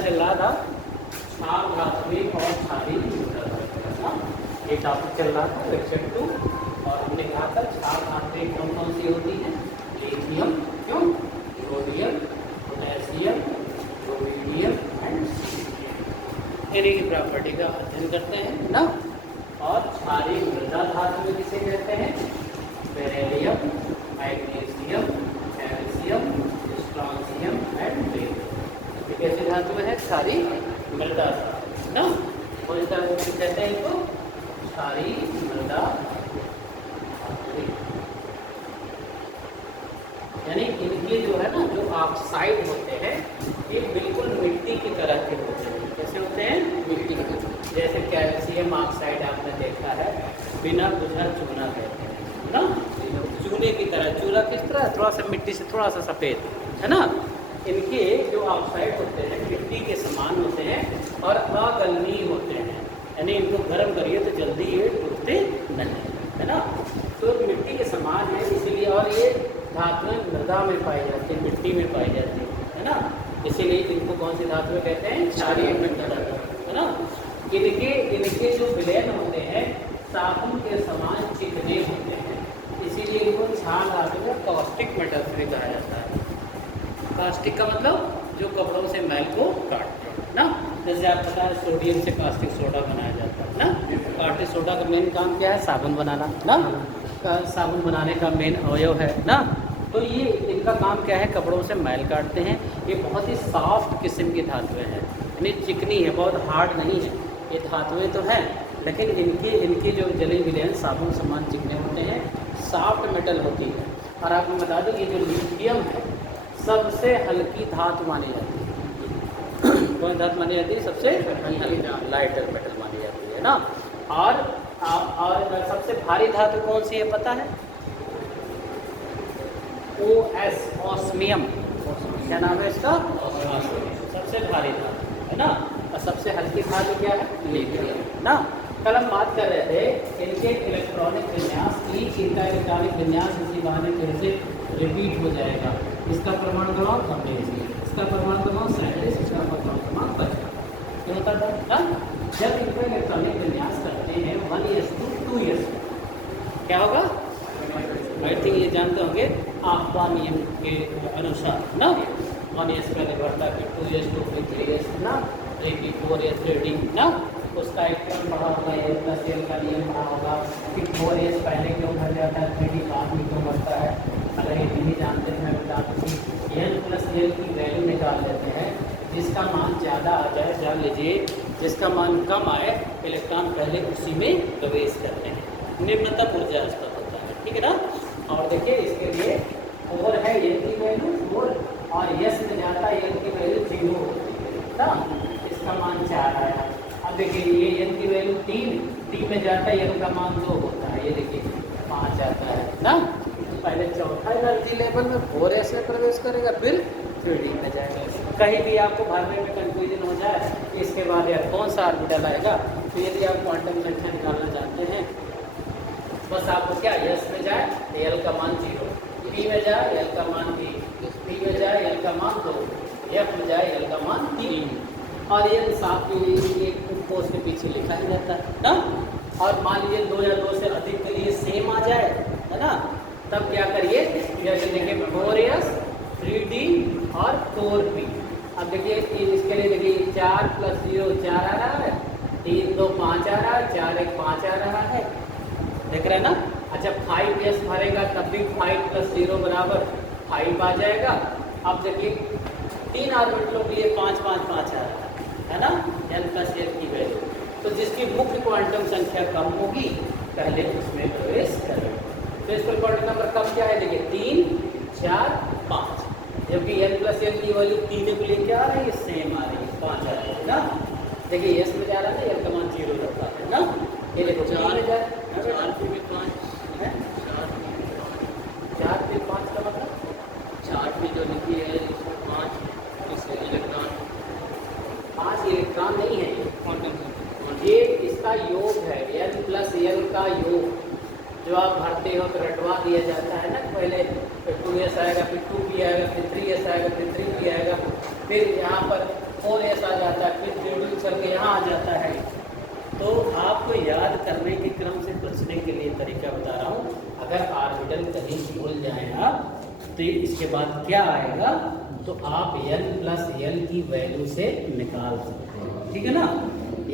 चल रहा था क्षार धात्विक और क्षारीय मृदा धात्विक ना, ये टॉपिक चल रहा था लेक्चर 2। और हमने कहा था क्षार धात्विक कौन कौन सी होती है? लिथियम, क्यों, sodium, potassium, rubidium and caesium, इन्हीं की प्रॉपर्टी का अध्ययन करते हैं ना। और क्षारीय मृदा धातु में किसे कहते हैं? Beryllium, magnesium, calcium, strontium and beryllium. ये कैसी धातु है? क्षारीय मृदा धातु ना। कौन सा कहते हैं इनको? क्षारीय मृदा धातु। यानी इनके जो है ना, जो ऑक्साइड होते हैं ये बिल्कुल मिट्टी की तरह के होते हैं। कैसे होते हैं? मिट्टी की तरह। जैसे कैल्शियम ऑक्साइड आपने देखा है, बिना बुझा चूना कहते हैं ना, चूने की तरह। चूना किस तरह? थोड़ा सा मिट्टी से थोड़ा सा सफ़ेद, है ना। इनके जो ऑक्साइड होते हैं मिट्टी के समान होते हैं और अगलनीय होते हैं, यानी इनको गर्म करिए तो जल्दी ये टूटते नहीं, है ना। तो मिट्टी के समान है इसीलिए, और ये धातुएं मृदा में पाई जाती है, मिट्टी में पाई जाती है ना। इसीलिए इनको कौन सी धातुएं कहते हैं? क्षारीय मृदा धातु, है ना। इनके जो विलयन होते हैं साबुन के समान चिकने होते हैं, इसीलिए इनको क्षार धातु में कास्टिक मेटल से कहा जाता है। कास्टिक का मतलब जो कपड़ों से मैल को काटते हैं ना। जैसे आप पता है सोडियम से कास्टिक सोडा बनाया जाता है ना। कास्टिक सोडा का मेन काम क्या है? साबुन बनाना ना। साबुन बनाने का मेन अवयव है ना। तो ये इनका काम क्या है? कपड़ों से मैल काटते हैं। ये बहुत ही सॉफ्ट किस्म की धातुएं हैं, यानी चिकनी है, बहुत हार्ड नहीं है। ये धातुएं तो हैं लेकिन इनके जो जली विलयन साबुन समान चिकने होते हैं, सॉफ्ट मेटल होती है। और आपको बता दूं ये जो लिथियम है सबसे हल्की धातु मानी जाती है। कौन धातु मानी जाती है? सबसे हल्की, लाइटर मेटल मानी जाती है ना। और सबसे भारी धातु कौन सी है पता है? OS, osmium. क्या नाम है इसका? सबसे भारी धातु, है ना। और सबसे हल्की धातु क्या है? लिथियम ना। कल हम बात कर रहे थे इनके इलेक्ट्रॉनिक विन्यास की। इनका इलेक्ट्रॉनिक विन्यास इसी बहाने फिर से रिपीट हो जाएगा। इसका परमाणु क्रमांक 26, इसका परमाणु क्रमांक 37, इसका परमाणु क्रमांक 50। क्या होता था ना? जब इनका इलेक्ट्रॉनिक विन्यास करते हैं 1s2 2s, क्या होगा? आई थिंक ये जानते होंगे आपका नियम के अनुसार ना। 1s पहले बढ़ता है, फिर 2s 2 फिर 3s ना, 3 फिर 4s रीडिंग ना। उसका एक क्रम बढ़ा होगा, ये प्लस एल का नियम बढ़ा होगा। फिर 4s पहले क्यों बढ़ जाता है, 3d बाद में क्यों बढ़ता है? अगर ये नहीं जानते हैं बता दीजिए, एल प्लस एल की वैल्यू निकाल लेते हैं। जिसका मान ज़्यादा आ जाए, जान लीजिए जिसका मान कम आए इलेक्ट्रॉन पहले उसी में प्रवेश करते हैं, निम्नतम ऊर्जा स्तर होता है, ठीक है ना। और देखिए इसके लिए 4 है एल की वैल्यू 4, और यस में जाता है एल की वैल्यू 0 होती है ना। इसका मान 4 आया। अब देखिए ये एल की वैल्यू 3, डी में जाता है एल का मान 2 होता है, ये देखिए 5 आता है ना। पहले चौथा एनर्जी लेवल में 4s में प्रवेश करेगा, फिर 3d में जाएगा। कहीं भी आपको भरने में कंफ्यूजन हो जाए इसके बाद यार कौन सा ऑर्बिटल आएगा, तो यदि आप क्वांटम संख्या निकालना चाहते हैं बस आपको क्या एस में जाए तो एल का मान 0, पी में जाए एल का मान 3, पी में जाए एल का मान 2, एफ में जाए एल का मान 3। और ये साथ में एक कोष के पीछे लिखा ही जाता है ना। और मान लीजिए 2 या 2 से अधिक के लिए सेम आ जाए, है ना, तब क्या करिए? जैसे देखिए 4s 3d और 4p। अब देखिए इसके लिए देखिए 4 + 0 4 आ रहा है, 3 2 5 आ रहा है, 4 1 5 आ रहा है, देख रहे हैं ना। अच्छा 5s भरेगा तब भी 5 + 0 बराबर 5 आ जाएगा। अब देखिए 3 ऑर्बिटलों के लिए 5 5 5 आ रहा है ना, n + l की वैल्यू। तो जिसकी मुख्य क्वांटम संख्या कम होगी पहले उसमें प्रवेश करेगा। तो इसका क्वांटम नंबर कम क्या है? देखिए 3 4 5, जबकि n + l की वैल्यू 3 के लिए क्या आ रही है? सेम आ रही है, 5 आ रही है ना। देखिए s में जा रहा है, l का मान 0 रहता है ना। ये देखो 4 में जाए 4 फिर 5 है, 4 फिर 5 का मतलब 4 में जो लिखी है 5 इस इलेक्ट्रॉन 5 इलेक्ट्रॉन नहीं है, ये इसका योग है, n + l का योग। जो आप भरते हो तो रटवा दिया जाता है ना, पहले 2s आएगा, फिर 2p आएगा, फिर 3s आएगा, फिर 3p आएगा, फिर यहाँ पर 4s आ जाता है, फिर 3d चल के यहाँ आ जाता है। तो आपको याद करने के क्रम से बचने के लिए तरीका बता रहा हूँ। अगर ऑर्बिटल कहीं भूल जाए आप तो इसके बाद क्या आएगा, तो आप n प्लस l की वैल्यू से निकाल सकते हैं, ठीक है ना।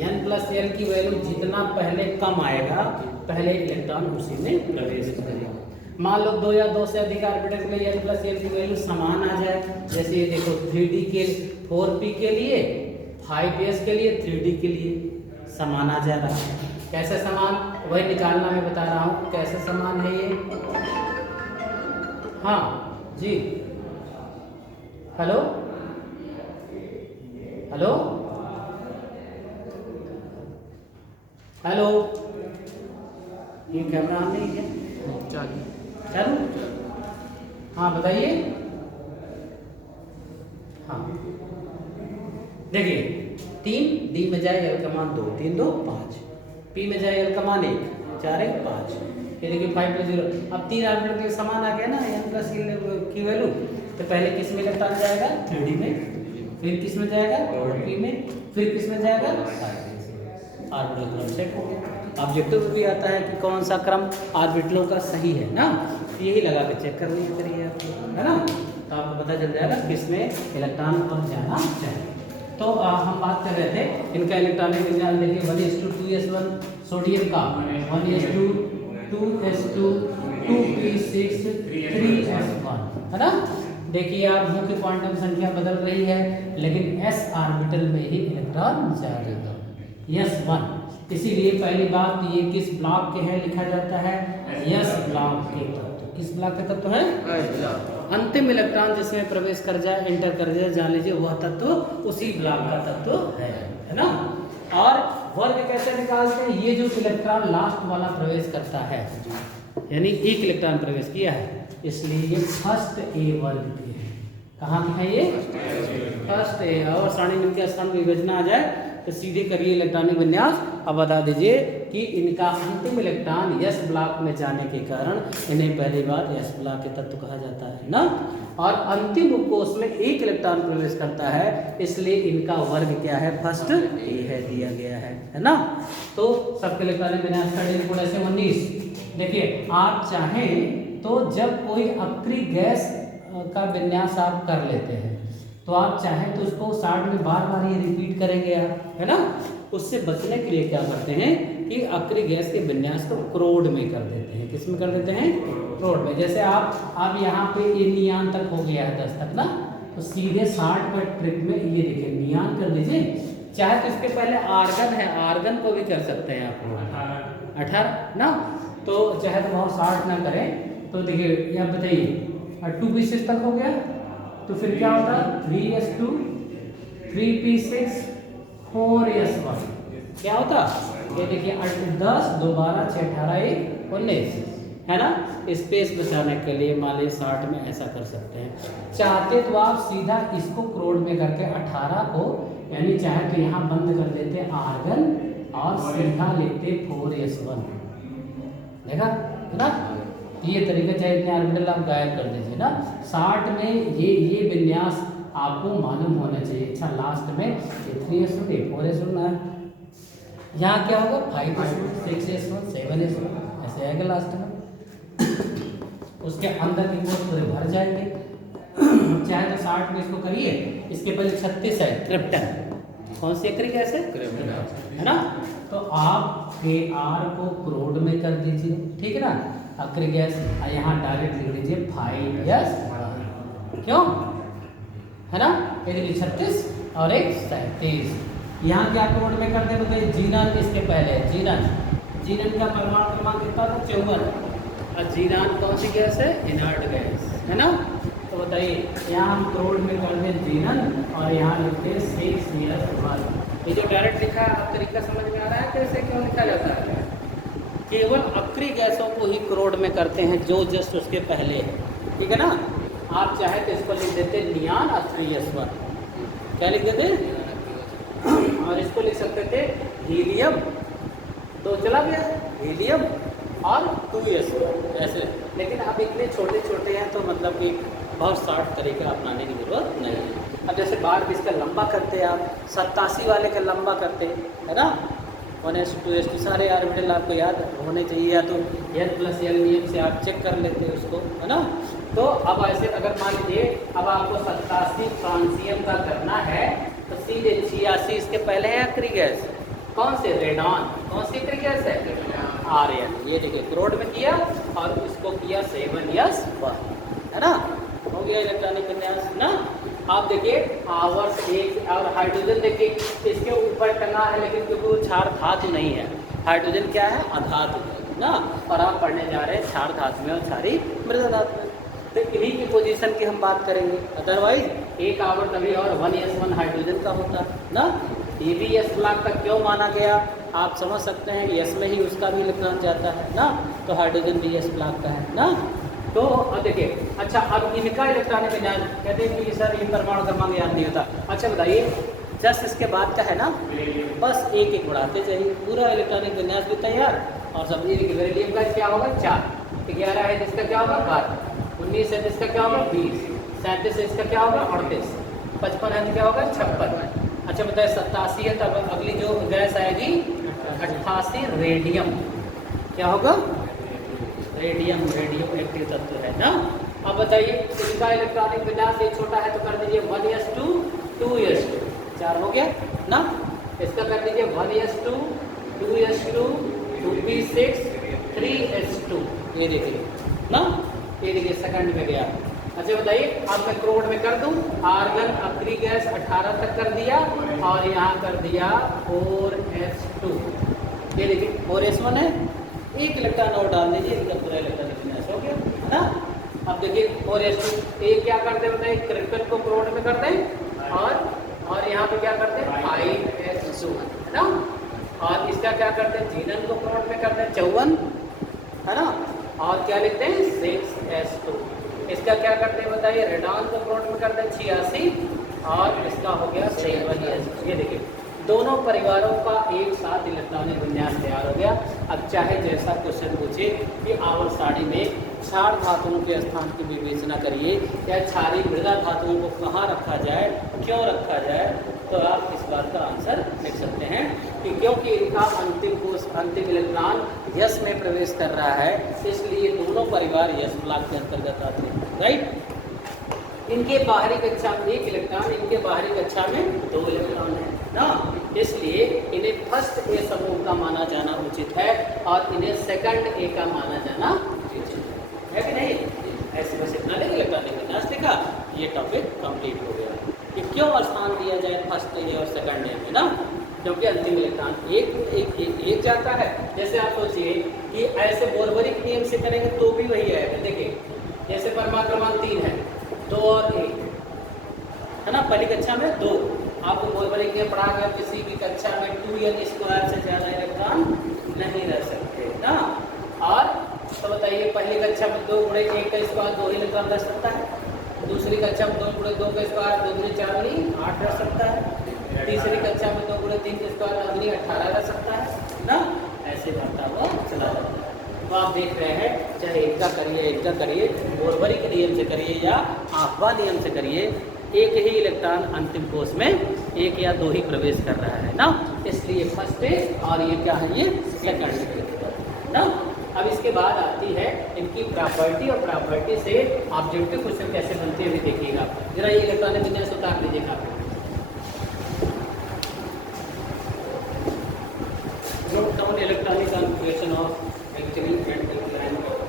n प्लस l की वैल्यू जितना पहले कम आएगा, पहले इलेक्ट्रॉन उसी में प्रवेश करेगा। मान लो 2 या 2 से अधिक ऑर्बिटल के लिए n प्लस l की वैल्यू समान आ जाए। जैसे ये देखो 3d के 4p के लिए, 5s के लिए, 3d के लिए समान आ जा रहा है। कैसे समान, वही निकालना मैं बता रहा हूँ कैसे समान है ये। हाँ जी, हेलो हेलो हेलो, ये कैमरा ऑन नहीं है, चालू। हाँ बताइए। हाँ देखिए, 3 डी में जाए एल का मान 2, 3 2 5, पी में जाए एल का मान 1, 4 1 5, ये देखिए 5 प्लस 0। अब 3 ऑर्बिटल के समान आ गया ना n प्लस की वैल्यू। तो पहले किस में इलेक्ट्रॉन जाएगा, 3d में, फिर किस में जाएगा, 4p में, फिर किस में जाएगा, 5p में। ऑर्बिटल क्रम सेट हो गया। ऑब्जेक्टिव भी आता है कि कौन सा क्रम ऑर्बिटलों का सही है ना, यही लगा के चेक कर लिया करिए आप, है ना। तो आपको पता चल जाएगा किस में इलेक्ट्रॉन कब जाना चाहिए। तो हम बात कर रहे थे इनका इलेक्ट्रॉनिक विन्यास। देखिए 1s2 2s1 सोडियम का, 1s2 2s2 2p6 3s1, है ना। देखिए आप मुख्य क्वांटम संख्या बदल रही है, लेकिन s ऑर्बिटल में ही इलेक्ट्रॉन जाएगा, s1। इसीलिए पहली बात, ये किस ब्लॉक के है लिखा जाता है, s ब्लॉक के तत्व। किस ब्लॉक के तत्व है, अंतिम इलेक्ट्रॉन जिसमें प्रवेश कर जाए, एंटर कर जाए, जान लीजिए वह तत्व उसी ब्लॉक का तत्व है ना। और वर्ग कैसे निकालते हैं, ये जो इलेक्ट्रॉन लास्ट वाला प्रवेश करता है, यानी एक इलेक्ट्रॉन प्रवेश किया है, इसलिए ये फर्स्ट ए वर्ग के है। कहाँ है ये, फर्स्ट ए। और सारणी निम्न के स्थान विभाजना आ जाए तो सीधे करिए इलेक्ट्रॉनिक विन्यास। अब बता दीजिए कि इनका अंतिम इलेक्ट्रॉन s ब्लॉक में जाने के कारण इन्हें पहली बार s ब्लॉक के तत्व कहा जाता है ना। और अंतिम उपकोष में एक इलेक्ट्रॉन प्रवेश करता है, इसलिए इनका वर्ग क्या है, फर्स्ट ए है, दिया गया है ना। तो सबके इलेक्ट्रॉनिक विन्यास का डेली कोड ऐसे 19। देखिए आप चाहें तो जब कोई अक्रिय गैस का विन्यास आप कर लेते हैं, तो आप चाहें तो उसको 60 में बार बार ये रिपीट करेंगे आप, है ना। उससे बचने के लिए क्या करते हैं कि अक्रिय गैस के विन्यास को क्रोड में कर देते हैं। किस में कर देते हैं, क्रोड में। जैसे आप यहाँ पे ये नियान तक हो गया है 10 तक ना, तो सीधे 60 पर ट्रिक में ये देखिए नियान कर दीजिए। चाहे तो इसके पहले आर्गन है, आर्गन को भी कर सकते हैं आप 18 ना। तो चाहे तो बहुत 60 ना करें। तो देखिए आप बताइए 2 पीसेस तक हो गया, तो फिर क्या होता है 3s2 3p6 4s1, क्या होता, ये देखिए 10 2 12 6 18 1 19, है ना। स्पेस बचाने के लिए मान लीजिए 60 में ऐसा कर सकते हैं। चाहते तो आप सीधा इसको क्रोड में करके 18 को, यानी चाहे तो यहाँ बंद कर देते आर्गन और सीधा लिखते 4s1, देखा है ना। ये तरीका, चाहे इतने ऑर्बिटल आप गायब कर दीजिए ना। 60 में ये विन्यास आपको मालूम होना चाहिए। अच्छा लास्ट में 3s1 4s1 है, यहाँ क्या होगा 5s1 6s1 7s1 ऐसे आएगा लास्ट में। उसके अंदर के कोड पूरे भर जाएंगे। चाहे तो 60 में इसको करिए, इसके पहले 36 है क्रिप्टन, कौन सी अक्रिय गैस है, है ना। तो आप Kr को क्रोड में कर दीजिए, ठीक है ना, अक्रिय गैस। यहाँ डायरेक्ट लिख लीजिए 5s, क्यों, है ना। ये देखिए 36 और एक 37। यहाँ क्या क्रोड में कर दे बताइए, जीनान इसके पहले, जीनान का परमाणु क्रमांक कितना था 54, और जीनान कौन सी गैस है, इनर्ट गैस, है ना। तो बताइए यहाँ हम क्रोड में कर दें जीनन, और यहाँ लिखते 6s1। ये जो डायरेक्ट लिखा है आप तरीका समझ में आ रहा है कैसे क्यों लिखा जाता है। केवल अक्रिय गैसों को ही क्रोड में करते हैं जो जस्ट उसके पहले है, ठीक है ना। आप चाहे तो इसको लिख देते नियान और 3s1, क्या लिख देते, और इसको लिख सकते थे हीलियम, तो चला गया हीलियम और 2s1 ऐसे। लेकिन अब इतने छोटे छोटे हैं तो मतलब कि बहुत शार्ट तरीका अपनाने की जरूरत नहीं है। अब जैसे बार इसका लंबा करते आप 87 वाले का लंबा करते है ना, 1:2 सारे ऑर्बिटल आपको याद होने चाहिए, या तो N+L नियम से आप चेक कर लेते हैं उसको, है ना। तो अब ऐसे अगर मान लीजिए अब आपको 87 फ्रांसियम का करना है तो सीधे 86 इसके पहले है आखिरी गैस कौन से, रेडॉन, कौन सी आखिरी गैस है, आर्यन। ये देखिए क्रोड में किया और उसको किया 7s1, है ना, हो गया इलेक्ट्रॉनिक विन्यास ना। आप देखिए आवर्स एक और हाइड्रोजन देखिए इसके ऊपर टंगा है, लेकिन क्योंकि वो क्षार धातु नहीं है, हाइड्रोजन क्या है, अधातु है ना। और आप पढ़ने जा रहे हैं क्षार धातु में और क्षारी मृदा धातु में, तो इन्हीं की पोजीशन की हम बात करेंगे। अदरवाइज एक आवर्त अभी और 1s1 हाइड्रोजन का होता ना। ये भी एस ब्लॉक का क्यों माना गया आप समझ सकते हैं, एस में ही उसका भी इलेक्ट्रॉन जाता है ना, तो हाइड्रोजन भी एस ब्लॉक का है ना। तो अब देखिए अच्छा, अब इनका इलेक्ट्रॉनिक विन्यास कहते हैं कि सर ये परमाणु क्रमांक याद नहीं होता। अच्छा बताइए, जस्ट इसके बाद का है ना, बस एक एक बढ़ाते जाइए, पूरा इलेक्ट्रॉनिक विन्यास भी तैयार। और सब बेरिलियम का क्या होगा 4, 11 है जिसका क्या होगा 12, 19 है जिसका क्या होगा 20, 37 है इसका क्या होगा 38, 55 है तो क्या होगा 56। अच्छा बताइए 87 है तब अगली जो गैस आएगी 88 रेडियम, क्या होगा रेडियम, रेडियो एक्टिव तत्व है ना। अब बताइए इसका इलेक्ट्रॉनिक विन्यास ये छोटा है तो कर दीजिए 1s2 2s2, 4 हो गया ना। इसका कर दीजिए 1s2 2s2 2p6 3s2, ये देखिए ना, ये देखिए सेकंड में गया। अच्छा बताइए अब मैं क्रोड में कर दूं, आर्गन आखिरी गैस 18 तक कर दिया और यहाँ कर दिया 4s2, ये देखिए 4s1 है, एक इलेक्ट्रॉन और डाल दीजिए, इनका पूरा इलेक्ट्रॉन विन्यास हो गया है ना। अब देखिए 4s2 एक क्या करते हैं बताइए, क्रिप्टन को क्रोड में कर दें और यहाँ पे क्या करते हैं 5s2 है ना। और इसका क्या करते हैं, जीनन को क्रोड में करते हैं 54 है ना, और क्या लिखते हैं 6s2। इसका क्या करते हैं बताइए, रेडॉन को क्रोड में करते हैं 86 और इसका हो गया 7s। ये देखिए दोनों परिवारों का एक साथ इलेक्ट्रॉनिक विन्यास तैयार हो गया। अब चाहे जैसा क्वेश्चन पूछे कि आवर्त सारणी में क्षार धातुओं के स्थान की विवेचना करिए या क्षारी मृदा धातुओं को कहाँ रखा जाए, क्यों रखा जाए, तो आप इस बात का आंसर लिख सकते हैं कि क्योंकि इनका अंतिम इलेक्ट्रॉन यस में प्रवेश कर रहा है, इसलिए दोनों परिवार यस ब्लॉक के अंतर्गत आते हैं, राइट। इनके बाहरी कक्षा में 1 इलेक्ट्रॉन, इनके बाहरी कक्षा में 2 इलेक्ट्रॉन है ना, इसलिए इन्हें फर्स्ट ए समूह का माना जाना उचित है और इन्हें सेकंड ए का माना जाना उचित है कि नहीं। ऐसे बस इतना लेके इलेक्ट्रॉनिक विन्यास लिखा, ये टॉपिक कंप्लीट हो गया कि क्यों स्थान दिया जाए फर्स्ट ए और सेकंड ए में ना, क्योंकि अंतिम इलेक्ट्रॉन एक जाता है। जैसे आप सोचिए कि ऐसे बोरबरिक नियम से करेंगे तो भी वही आएगा। देखिए जैसे परमाणु क्रमांक 3 है, 2 और 1 है ना, पहली कक्षा में 2, आपको बोरबरिक नियम पढ़ा गया, किसी भी कक्षा में 2n² से ज़्यादा इलेक्ट्रॉन नहीं रह सकते ना। और तो बताइए पहली कक्षा में 2 × 1 का स्क्वायर 2 इलेक्ट्रॉन रह सकता है, दूसरी कक्षा में 2 × 2 का स्क्वायर 2 × 4 = 8 रह सकता है, तीसरी कक्षा में 2 × 3 का स्क्वायर 18 रह सकता है ना। ऐसे बढ़ता हुआ चला जाता है। तो आप देख रहे हैं चाहे इनका करिए, बोरबरिक नियम से करिए या आफ्बा नियम से करिए, एक ही इलेक्ट्रॉन अंतिम कोश में 1 या 2 ही प्रवेश कर रहा है ना, इसलिए फर्स्ट है और ये क्या है, ये सेकंड ना। अब इसके बाद आती है इनकी प्रॉपर्टी, और प्रॉपर्टी से ऑब्जेक्टिव क्वेश्चन कैसे बनते हैं देखिएगा। जरा ये इलेक्ट्रॉनिक विन्यास उतार लीजिएगा, note down electronic configuration of actually and alkaline compound.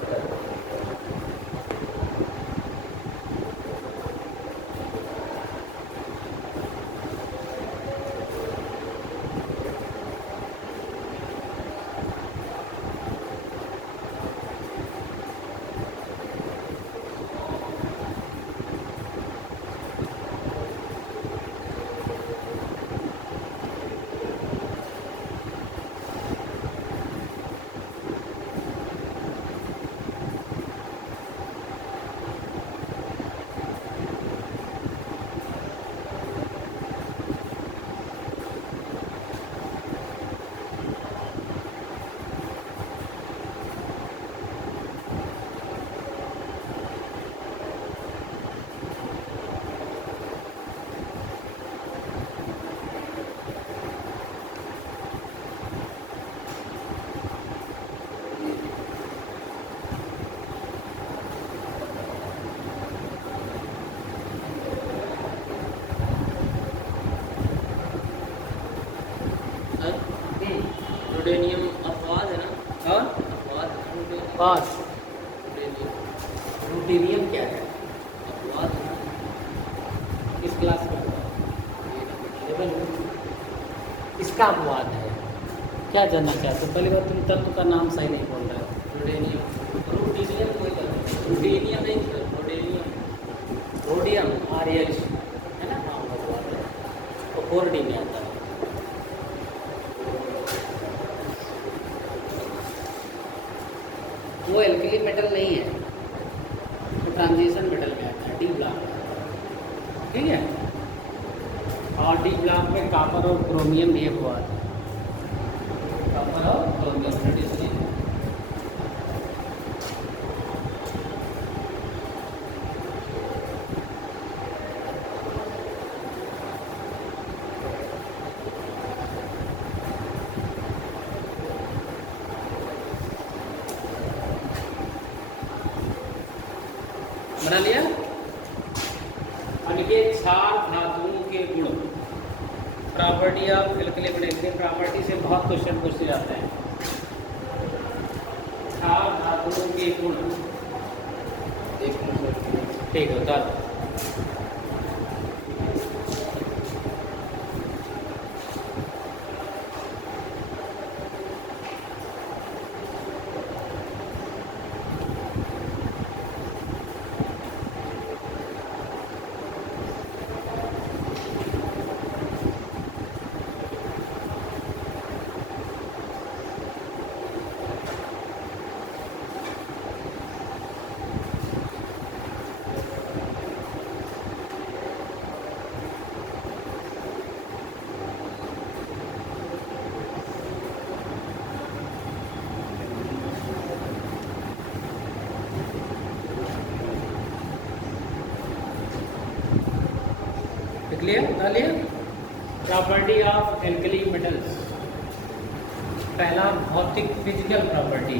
Ruthenium अपवाद है ना? और अपवाद पास रूडेनियम रूटेनियम क्या है? अपवाद है ना? किस क्लास में? 11 इसका अपवाद है। क्या जानना चाहते हो? पहली बात तुम तत्व का नाम सही नहीं बोल रहे हो। रूडेनियम रूटेनियम कोई रूडेनियम नहीं सर, रूडेनियम रोडियम RH है ना, नाम अपवाद है, तो 4D में आता है। वो एल्कली मेटल नहीं है, वो ट्रांजिशन मेटल में आता है, डी ब्लॉक। ठीक है, और डी ब्लॉक में कॉपर और क्रोमियम भी अपवाद है। कॉपर और क्रोमियम प्रोड्यूस नहीं है। बना लिया। इनके क्षार धातुओं के गुण, प्रॉपर्टी ऑफ एल्कली मेटल के प्रॉपर्टी से बहुत क्वेश्चन पूछे जाते हैं। क्षार धातुओं के गुण, ठीक है उतार। क्लियर? डालिए प्रॉपर्टी ऑफ एल्कली मेटल्स। पहला भौतिक फिजिकल प्रॉपर्टी,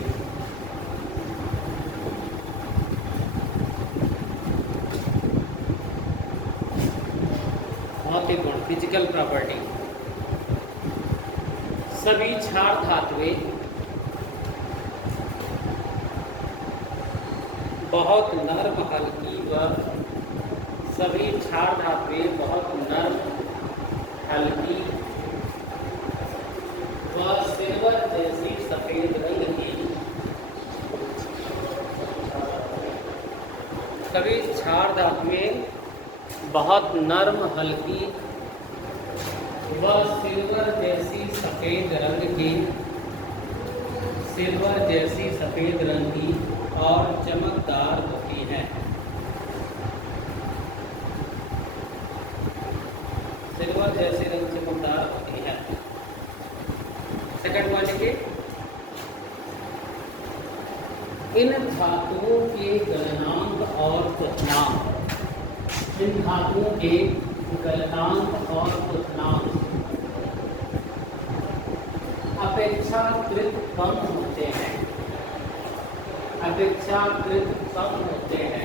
भौतिक गुण फिजिकल प्रॉपर्टी। सभी क्षार धातुएं बहुत नर्म हल्की व सभी क्षार धातुएं बहुत नर्म हल्की व सिल्वर जैसी सफेद रंग की, सभी क्षार धातुएं बहुत नर्म हल्की व सिल्वर जैसी सफेद रंग की, सिल्वर जैसी सफेद रंग की और चमकदार होती हैं। सिल्वर जैसी रंग चमकदार होती है। सेकंड वन लिखिए, इन धातुओं के गलनांक और क्वथनांक, इन धातुओं के गलनांक और क्वथनांक अपेक्षाकृत कम होते हैं, अपेक्षाकृत कम होते हैं।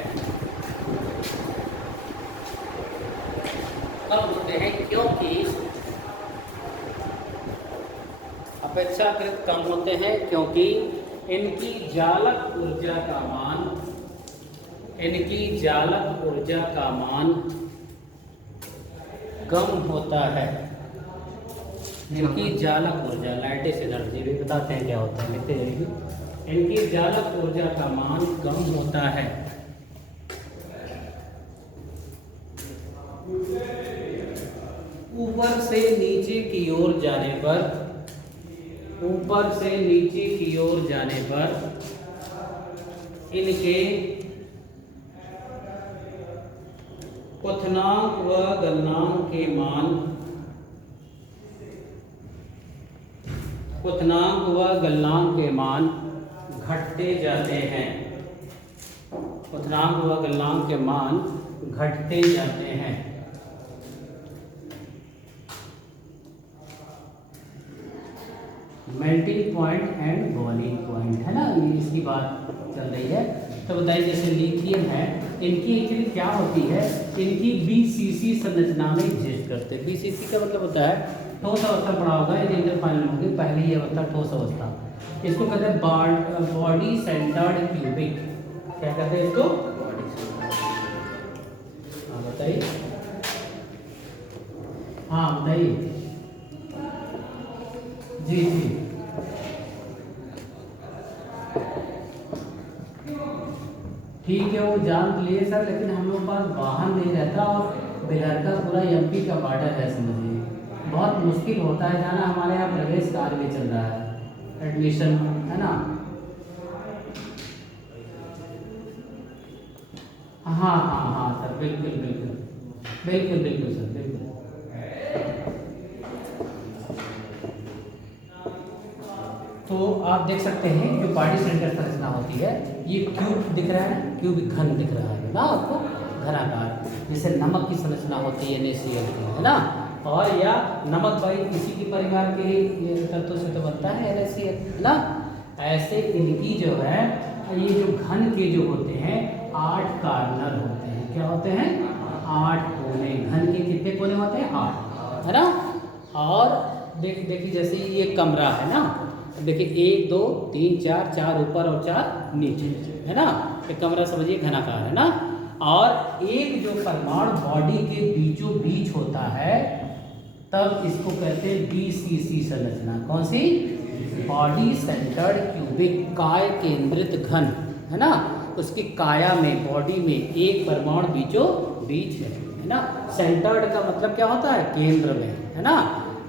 कम होते हैं क्योंकि अपेक्षाकृत कम होते हैं क्योंकि इनकी जालक ऊर्जा का मान, इनकी जालक ऊर्जा का मान कम होता है। इनकी जालक ऊर्जा, लाइटिस एनर्जी भी बताते हैं क्या होता है, लिखते जाइए। इनकी जालक ऊर्जा का मान कम होता है। ऊपर से नीचे की ओर जाने पर, ऊपर से नीचे की ओर जाने पर इनके क्वथनांक व गलनांक के मान, क्वथनांक व गलनांक के मान घटते जाते हैं। क्वथनांक व गलनांक के मान घटते जाते हैं। Melting point and boiling point है ना, ये इसकी बात चल रही है। तो बताइए जैसे लिथियम है, इनकी एक्चुअली क्या होती है, इनकी BCC संरचना में एग्जिस्ट करते हैं। BCC का मतलब होता है ठोस अवस्था पढ़ा होगा, ये इंटरफाइनल होगी। पहली अवस्था ठोस अवस्था, इसको कहते हैं बॉडी सेंटर्ड क्यूबिक। क्या कहते हैं इसको? हाँ बताइए, हाँ बताइए जी जी। ठीक है, वो जान तो लिए सर, लेकिन हम लोग पास वाहन नहीं रहता और बिहार का पूरा एमपी का बॉर्डर है, समझिए बहुत मुश्किल होता है जाना। हमारे यहाँ प्रवेश कार्य भी चल रहा है, एडमिशन है ना। हाँ हाँ हाँ सर, बिल्कुल बिल्कुल बिल्कुल बिल्कुल सर, बिल्कुल। तो आप देख सकते हैं जो बॉडी सेंटर संरचना होती है, ये क्यूब दिख रहा है, क्यूब घन दिख रहा है ना आपको, घनाकार, जैसे नमक की संरचना होती है NaCl की, है ना। और या नमक भाई इसी के परिवार के ही तत्वों से तो बनता है NaCl, है ना। ऐसे इनकी जो है, ये जो घन के जो होते हैं 8 कार्नर होते हैं। क्या होते हैं? 8 कोने। घन के कितने कोने होते हैं? 8, है ना। और देखिए जैसे ये कमरा है ना, देखिए 1 2 3 4 ऊपर और 4 नीचे, है ना। ये कमरा समझिए घनाकार है ना। और एक जो परमाणु बॉडी के बीचों बीच होता है, तब इसको कहते हैं BCC संरचना। कौन सी? बॉडी सेंटर्ड क्यूबिक, काय केंद्रित घन, है ना। उसकी काया में, बॉडी में एक परमाणु बीचों बीच है ना। सेंटर्ड का मतलब क्या होता है? केंद्र में, है ना।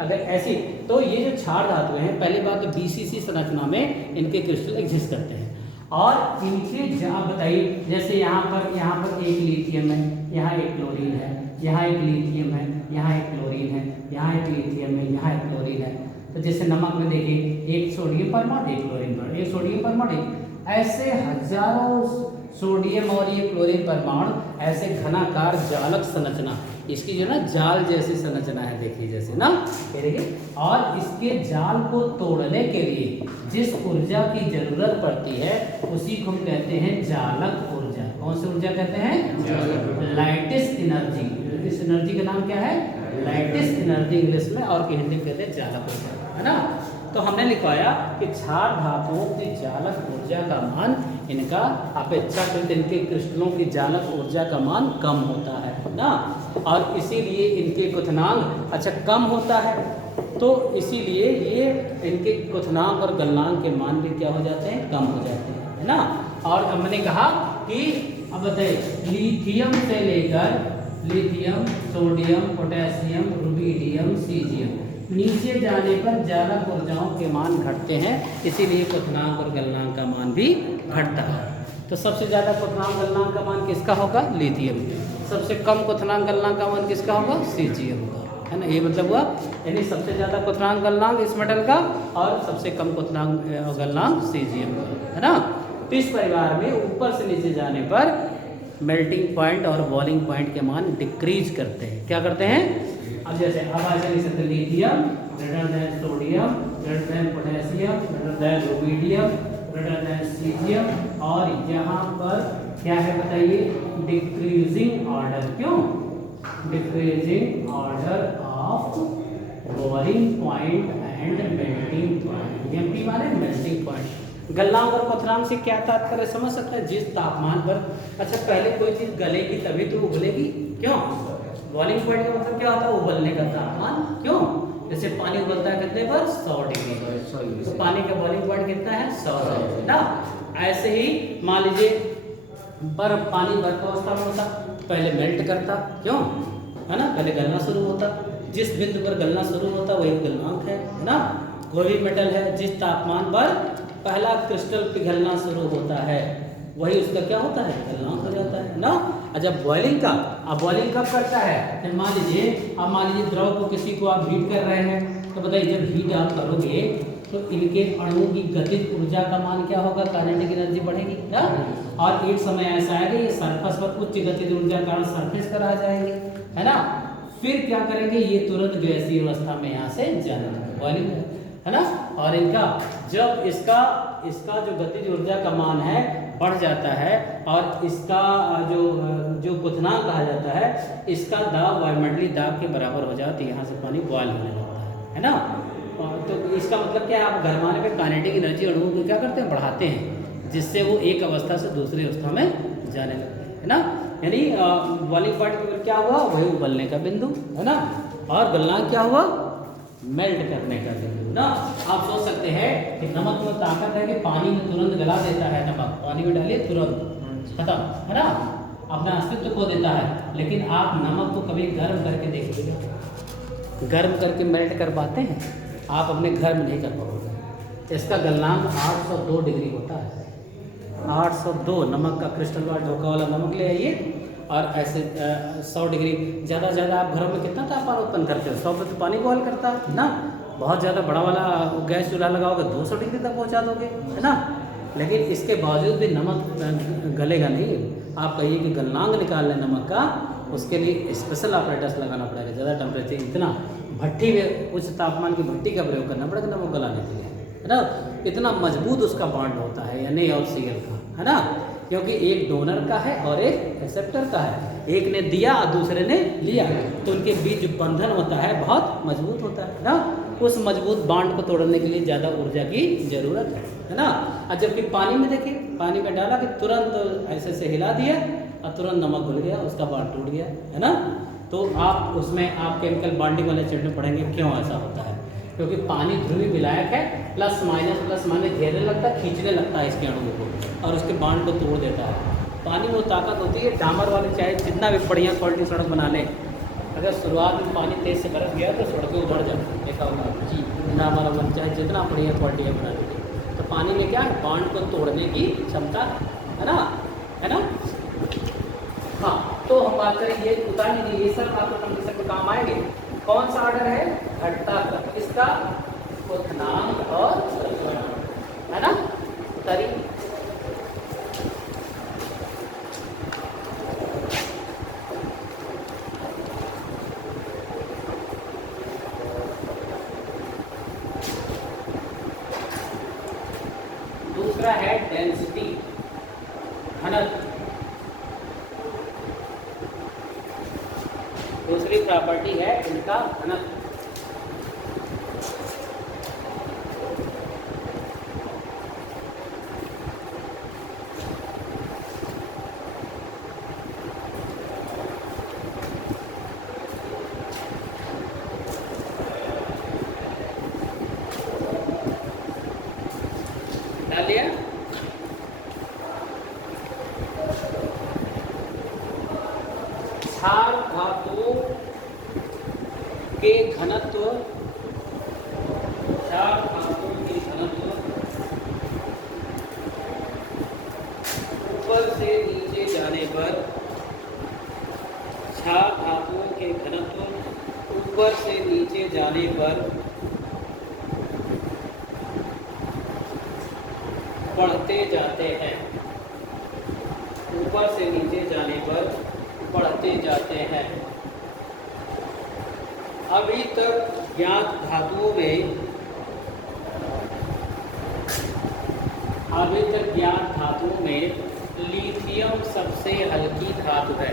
अगर ऐसी, तो ये जो क्षार धातुएं हैं, पहली बात तो BCC संरचना में इनके क्रिस्टल एग्जिस्ट करते हैं। और इनके आप बताइए, जैसे यहाँ पर एक लिथियम है, यहाँ एक क्लोरीन है, यहाँ एक लिथियम है, यहाँ एक क्लोरीन है, यहाँ एक लिथियम है, यहाँ एक क्लोरीन है। तो जैसे नमक में देखिए, एक सोडियम परमाणु, एक क्लोरीन परमाणु, एक सोडियम परमाणु, ऐसे हजारों सोडियम और ये क्लोरीन परमाणु, ऐसे घनाकार जालक संरचना, इसकी जो ना जाल जैसी संरचना है, देखिए जैसे ना, देखिए। और इसके जाल को तोड़ने के लिए जिस ऊर्जा की जरूरत पड़ती है, उसी को हम कहते हैं जालक ऊर्जा। कौन सी ऊर्जा कहते हैं? लाइटिस एनर्जी। इस एनर्जी का नाम क्या है? लाइटिस एनर्जी इंग्लिश में, और हिंदी में कहते हैं जालक ऊर्जा, है ना। तो हमने लिखवाया कि क्षार धातुओं की जालक ऊर्जा का मान, इनका अपेक्षाकृत इनके क्रिस्टलों की जालक ऊर्जा का मान कम होता है ना। और इसीलिए इनके क्वथनांक अच्छा कम होता है, तो इसीलिए ये इनके क्वथनांक और गलनांक के मान भी क्या हो जाते हैं? कम हो जाते हैं, है ना। और हमने कहा कि अब बताइए, लिथियम से लेकर lithium, sodium, potassium, rubidium, caesium, नीचे जाने पर जालक ऊर्जाओं के मान घटते हैं, इसीलिए क्वथनांक और गलनांक का मान भी घटता है। तो सबसे ज़्यादा क्वथनांक गलनांक का मान किसका होगा? लिथियम। सबसे कम क्वथनांक गलनांक का मान किसका होगा? सीजियम का, है ना। ये मतलब हुआ, यानी सबसे ज़्यादा क्वथनांक गलनांक इस मेटल का, और सबसे कम क्वथनांक गलनांक सीजियम का, है ना। तो इस परिवार में ऊपर से नीचे जाने पर मेल्टिंग पॉइंट और बॉइलिंग पॉइंट के मान डिक्रीज करते हैं। क्या करते हैं? अब जैसे अब ऐसे लिख सकते, lithium greater than sodium, greater than potassium, greater than rubidium, greater than caesium. और यहाँ पर क्या है बताइए? Decreasing order. क्यों? Decreasing order of boiling point and melting point. MP माने मेल्टिंग पॉइंट। गलनांक और क्वथनांक से क्या तात्पर्य समझ सकते हैं? जिस तापमान पर, अच्छा पहले कोई चीज गलेगी तभी तो उबलेगी, क्यों? बॉइलिंग पॉइंट का मतलब क्या होता है? उबलने का तापमान। क्यों? जैसे पानी उबलता है कितने पर? 100 डिग्री पर। तो पानी का बॉइलिंग पॉइंट कितना है? 100 डिग्री ना। ऐसे ही मान लीजिए बर्फ, पानी बर्फ अवस्था में होता, पहले मेल्ट करता, क्यों? है ना, पहले गलना शुरू होता। जिस बिंदु पर गलना शुरू होता वही गलनांक है ना। कोई भी मेटल है, जिस तापमान पर पहला क्रिस्टल पिघलना शुरू होता है, वही उसका क्या होता है? गलनांक हो जाता है ना। जब बॉइलिंग का, अब बॉइलिंग कब करता है? जब मान लीजिए द्रव को, किसी को आप हीट कर रहे हैं, तो बताइए जब हीट आप करोगे तो इनके अणुओं की गतिज ऊर्जा का मान क्या होगा? काइनेटिक एनर्जी बढ़ेगी ना। और एक समय ऐसा आएगा ये सरफेस पर उच्च गतिज ऊर्जा के कारण सरफेस पर आ जाएंगे, है ना। फिर क्या करेंगे? ये तुरंत गैसीय अवस्था में यहाँ से जाना, बॉइलिंग, है ना। और इनका जब इसका जो गतिज ऊर्जा का मान है बढ़ जाता है, और इसका जो क्वथनांक कहा जाता है, इसका दाब वायुमंडलीय दाब के बराबर हो जाता है, यहाँ से पानी बॉयल होने लगता है है ना। तो इसका मतलब क्या है, आप गरमाने पे काइनेटिक एनर्जी अणुओं को क्या करते हैं, बढ़ाते हैं, जिससे वो एक अवस्था से दूसरी अवस्था में जाने लगते हैं, है ना। यानी बॉइलिंग पॉइंट पर क्या हुआ, वही उबलने का बिंदु, है ना। और गलनांक क्या हुआ, मेल्ट करने का बिंदु ना। आप सोच सकते हैं कि नमक में ताकत है कि पानी में तुरंत गला देता है, नमक पानी में डालिए तुरंत खत्म, है ना, अपना अस्तित्व खो देता है। लेकिन आप नमक को कभी गर्म करके देखिएगा, गर्म करके मेल्ट कर पाते हैं, आप अपने घर में नहीं कर पाओगे। इसका गलनांक 802 डिग्री होता है, 802। नमक का क्रिस्टल वाला ढोका वाला नमक ले आइए, और ऐसे 100 डिग्री, ज़्यादा से ज़्यादा आप घरों में कितना तापमान उत्पन्न करते हो, 100 पे तो पानी बॉयल करता है ना। बहुत ज़्यादा बड़ा वाला गैस चूल्हा लगाओगे 200 डिग्री तक पहुँचा दोगे, है ना। लेकिन इसके बावजूद भी नमक गलेगा नहीं। आप कहिए कि गलनांक निकाल लें नमक का, उसके लिए स्पेशल ऑपरेटर्स लगाना पड़ेगा, ज़्यादा टेम्परेचर, इतना भट्टी में उच्च तापमान की भट्टी का प्रयोग करना पड़ेगा नमक गलाने के लिए, है ना। इतना मजबूत उसका बॉन्ड होता है Na और Cl का, है ना, क्योंकि एक डोनर का है और एक एक्सेप्टर का है, एक ने दिया और दूसरे ने लिया, तो उनके बीच जो बंधन होता है बहुत मजबूत होता है ना। उस मजबूत बॉन्ड को तोड़ने के लिए ज़्यादा ऊर्जा की ज़रूरत है ना। और जबकि पानी में देखिए, पानी में डाला कि तुरंत ऐसे से हिला दिया और तुरंत नमक घुल गया, उसका बॉन्ड टूट गया, है ना। तो आप उसमें आप केमिकल बॉन्डिंग वाले चैप्टर में पढ़ेंगे क्यों ऐसा होता है, क्योंकि पानी ध्रुवीय विलायक है, प्लस माइनस घेरने लगता है, खींचने लगता है इसके अणुओं को और उसके बॉन्ड को तोड़ देता है। पानी में वो ताकत होती है, डामर वाले चाहे जितना भी बढ़िया क्वालिटी सड़क बना लें, अगर शुरुआत में पानी तेज़ से बरस गया तो सड़कें उभड़ जाती है, देखा होगा जी। डामर वाला चाहे जितना बढ़िया क्वालिटी है बना लीजिए, तो पानी में क्या है, बॉन्ड को तोड़ने की क्षमता है ना, है ना। हाँ, तो हम बात करें ये उतार लीजिए, ये सब आपको कंडीशन में काम आएंगे। कौन सा ऑर्डर है, घटता का, इसका क्वथनांक और द्रव्यमान, है ना। उतारी दूसरा है डेंसिटी, घनत्व। दूसरी प्रॉपर्टी है इनका घनत्व। डाल दिया। क्षार धातु के घनत्व, क्षार धातु के घनत्व ऊपर से नीचे जाने पर, क्षार धातुओं के घनत्व ऊपर से नीचे जाने पर बढ़ते जाते हैं, ऊपर से नीचे जाने पर बढ़ते जाते हैं। अभी तक ज्ञात धातुओं में, अभी तक ज्ञात धातुओं में लिथियम सबसे हल्की धातु है।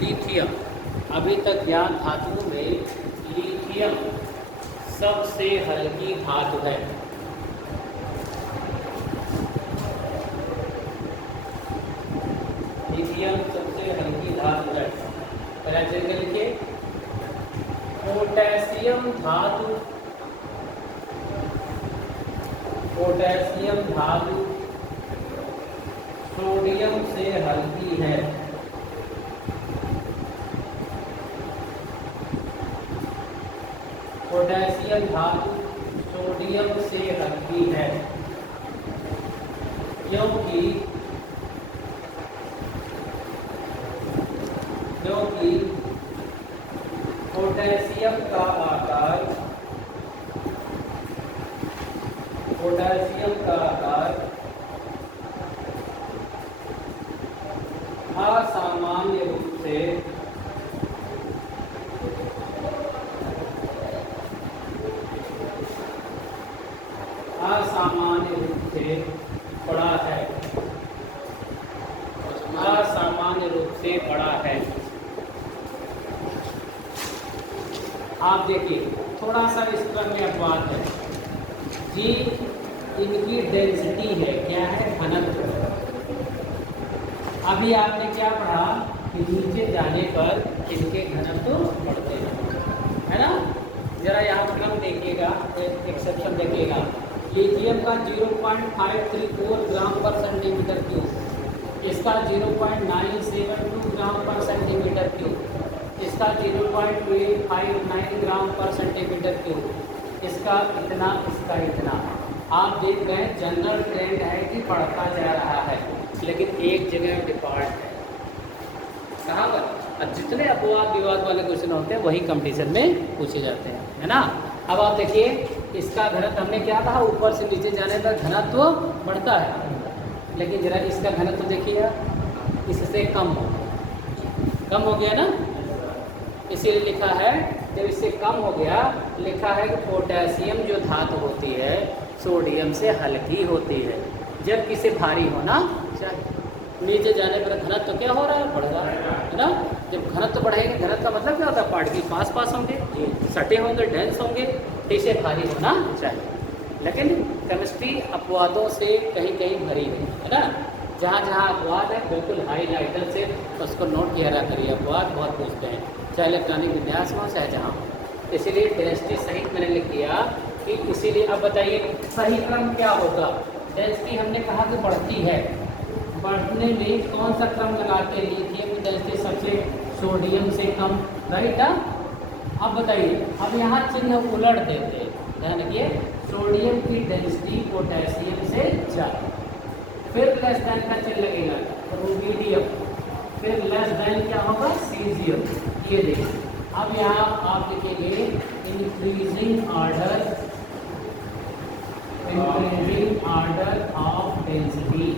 लिथियम, अभी तक ज्ञात धातुओं में लिथियम सबसे हल्की धातु है। लिथियम सबसे हल्की धातु है। पहला जगह लिखिए, पोटेशियम धातु, पोटेशियम धातु सोडियम से हल्की है। पोटेशियम धातु सोडियम से हल्की है, क्योंकि पोटेशियम का आकार, पोटेशियम का आकार असामान्य रूप से, असामान्य रूप से बड़ा है, असामान्य रूप से बड़ा है। आप देखिए थोड़ा सा इस क्रम में अपवाद है जी, इनकी डेंसिटी है, क्या है, घनत्व। अभी आपने क्या पढ़ा कि नीचे जाने पर इनके घनत्व बढ़ते हैं, है ना। जरा यहाँ क्रम देखिएगा, एक्सेप्शन देखिएगा। लिथियम का 0.534 ग्राम पर सेंटीमीटर क्यूब, इसका 0.972 ग्राम पर सेंटीमीटर क्यूब, इसका 0.859 ग्राम पर सेंटीमीटर क्यूब, इसका इतना, इसका इतना। आप देख रहे हैं जनरल ट्रेंड है कि बढ़ता जा रहा है, लेकिन एक जगह डिफॉल्ट है। कहाँ पर? अब जितने अपवाद विवाद वाले क्वेश्चन होते हैं वही कंपटीशन में पूछे जाते हैं, है ना। अब आप देखिए इसका घनत्व हमने क्या कहा, ऊपर से नीचे जाने पर घनत्व बढ़ता है, लेकिन जरा इसका घनत्व देखिए, इससे कम हो गया ना। इसीलिए लिखा है, जब इससे कम हो गया, लिखा है कि पोटेशियम जो धातु होती है सोडियम से हल्की होती है, जबकि इसे भारी होना चाहिए। नीचे जाने पर घनत्व क्या हो रहा है, बढ़ रहा है ना। जब घनत्व बढ़ेगा, घनत्व का मतलब क्या होता है, पार्टिकल पास पास होंगे, सटे होंगे, डेंस होंगे, तो इसे भारी होना चाहिए। लेकिन केमिस्ट्री अपवादों से कहीं कहीं भरी है ना। जहाँ जहाँ अपवाद है बिल्कुल हाईलाइटर से उसको नोट किया रहा करिए, अपवाद बहुत पूछते हैं, चाहे इलेक्ट्रॉनिक विन्यास में हो चाहे जहाँ हो। इसीलिए डेंसिटी सहित मैंने लिख दिया कि इसीलिए। अब बताइए सही क्रम क्या होगा। डेंसिटी हमने कहा कि बढ़ती है, बढ़ने में कौन सा क्रम लगाते हैं, लिथियम की डेंसिटी सबसे सोडियम से कम, राइट ना। अब बताइए, अब यहाँ चिन्ह उलट देते हैं, ध्यान रखिए, सोडियम की डेंसिटी पोटेशियम से ज़्यादा, फिर लेस देन का चिन्ह लगेगा रुबिडियम, फिर लेस देन क्या होगा, सीजियम। ये देखिए, अब यहाँ आप लिखेंगे इंक्रीजिंग आर्डर ऑफ डेंसिटी,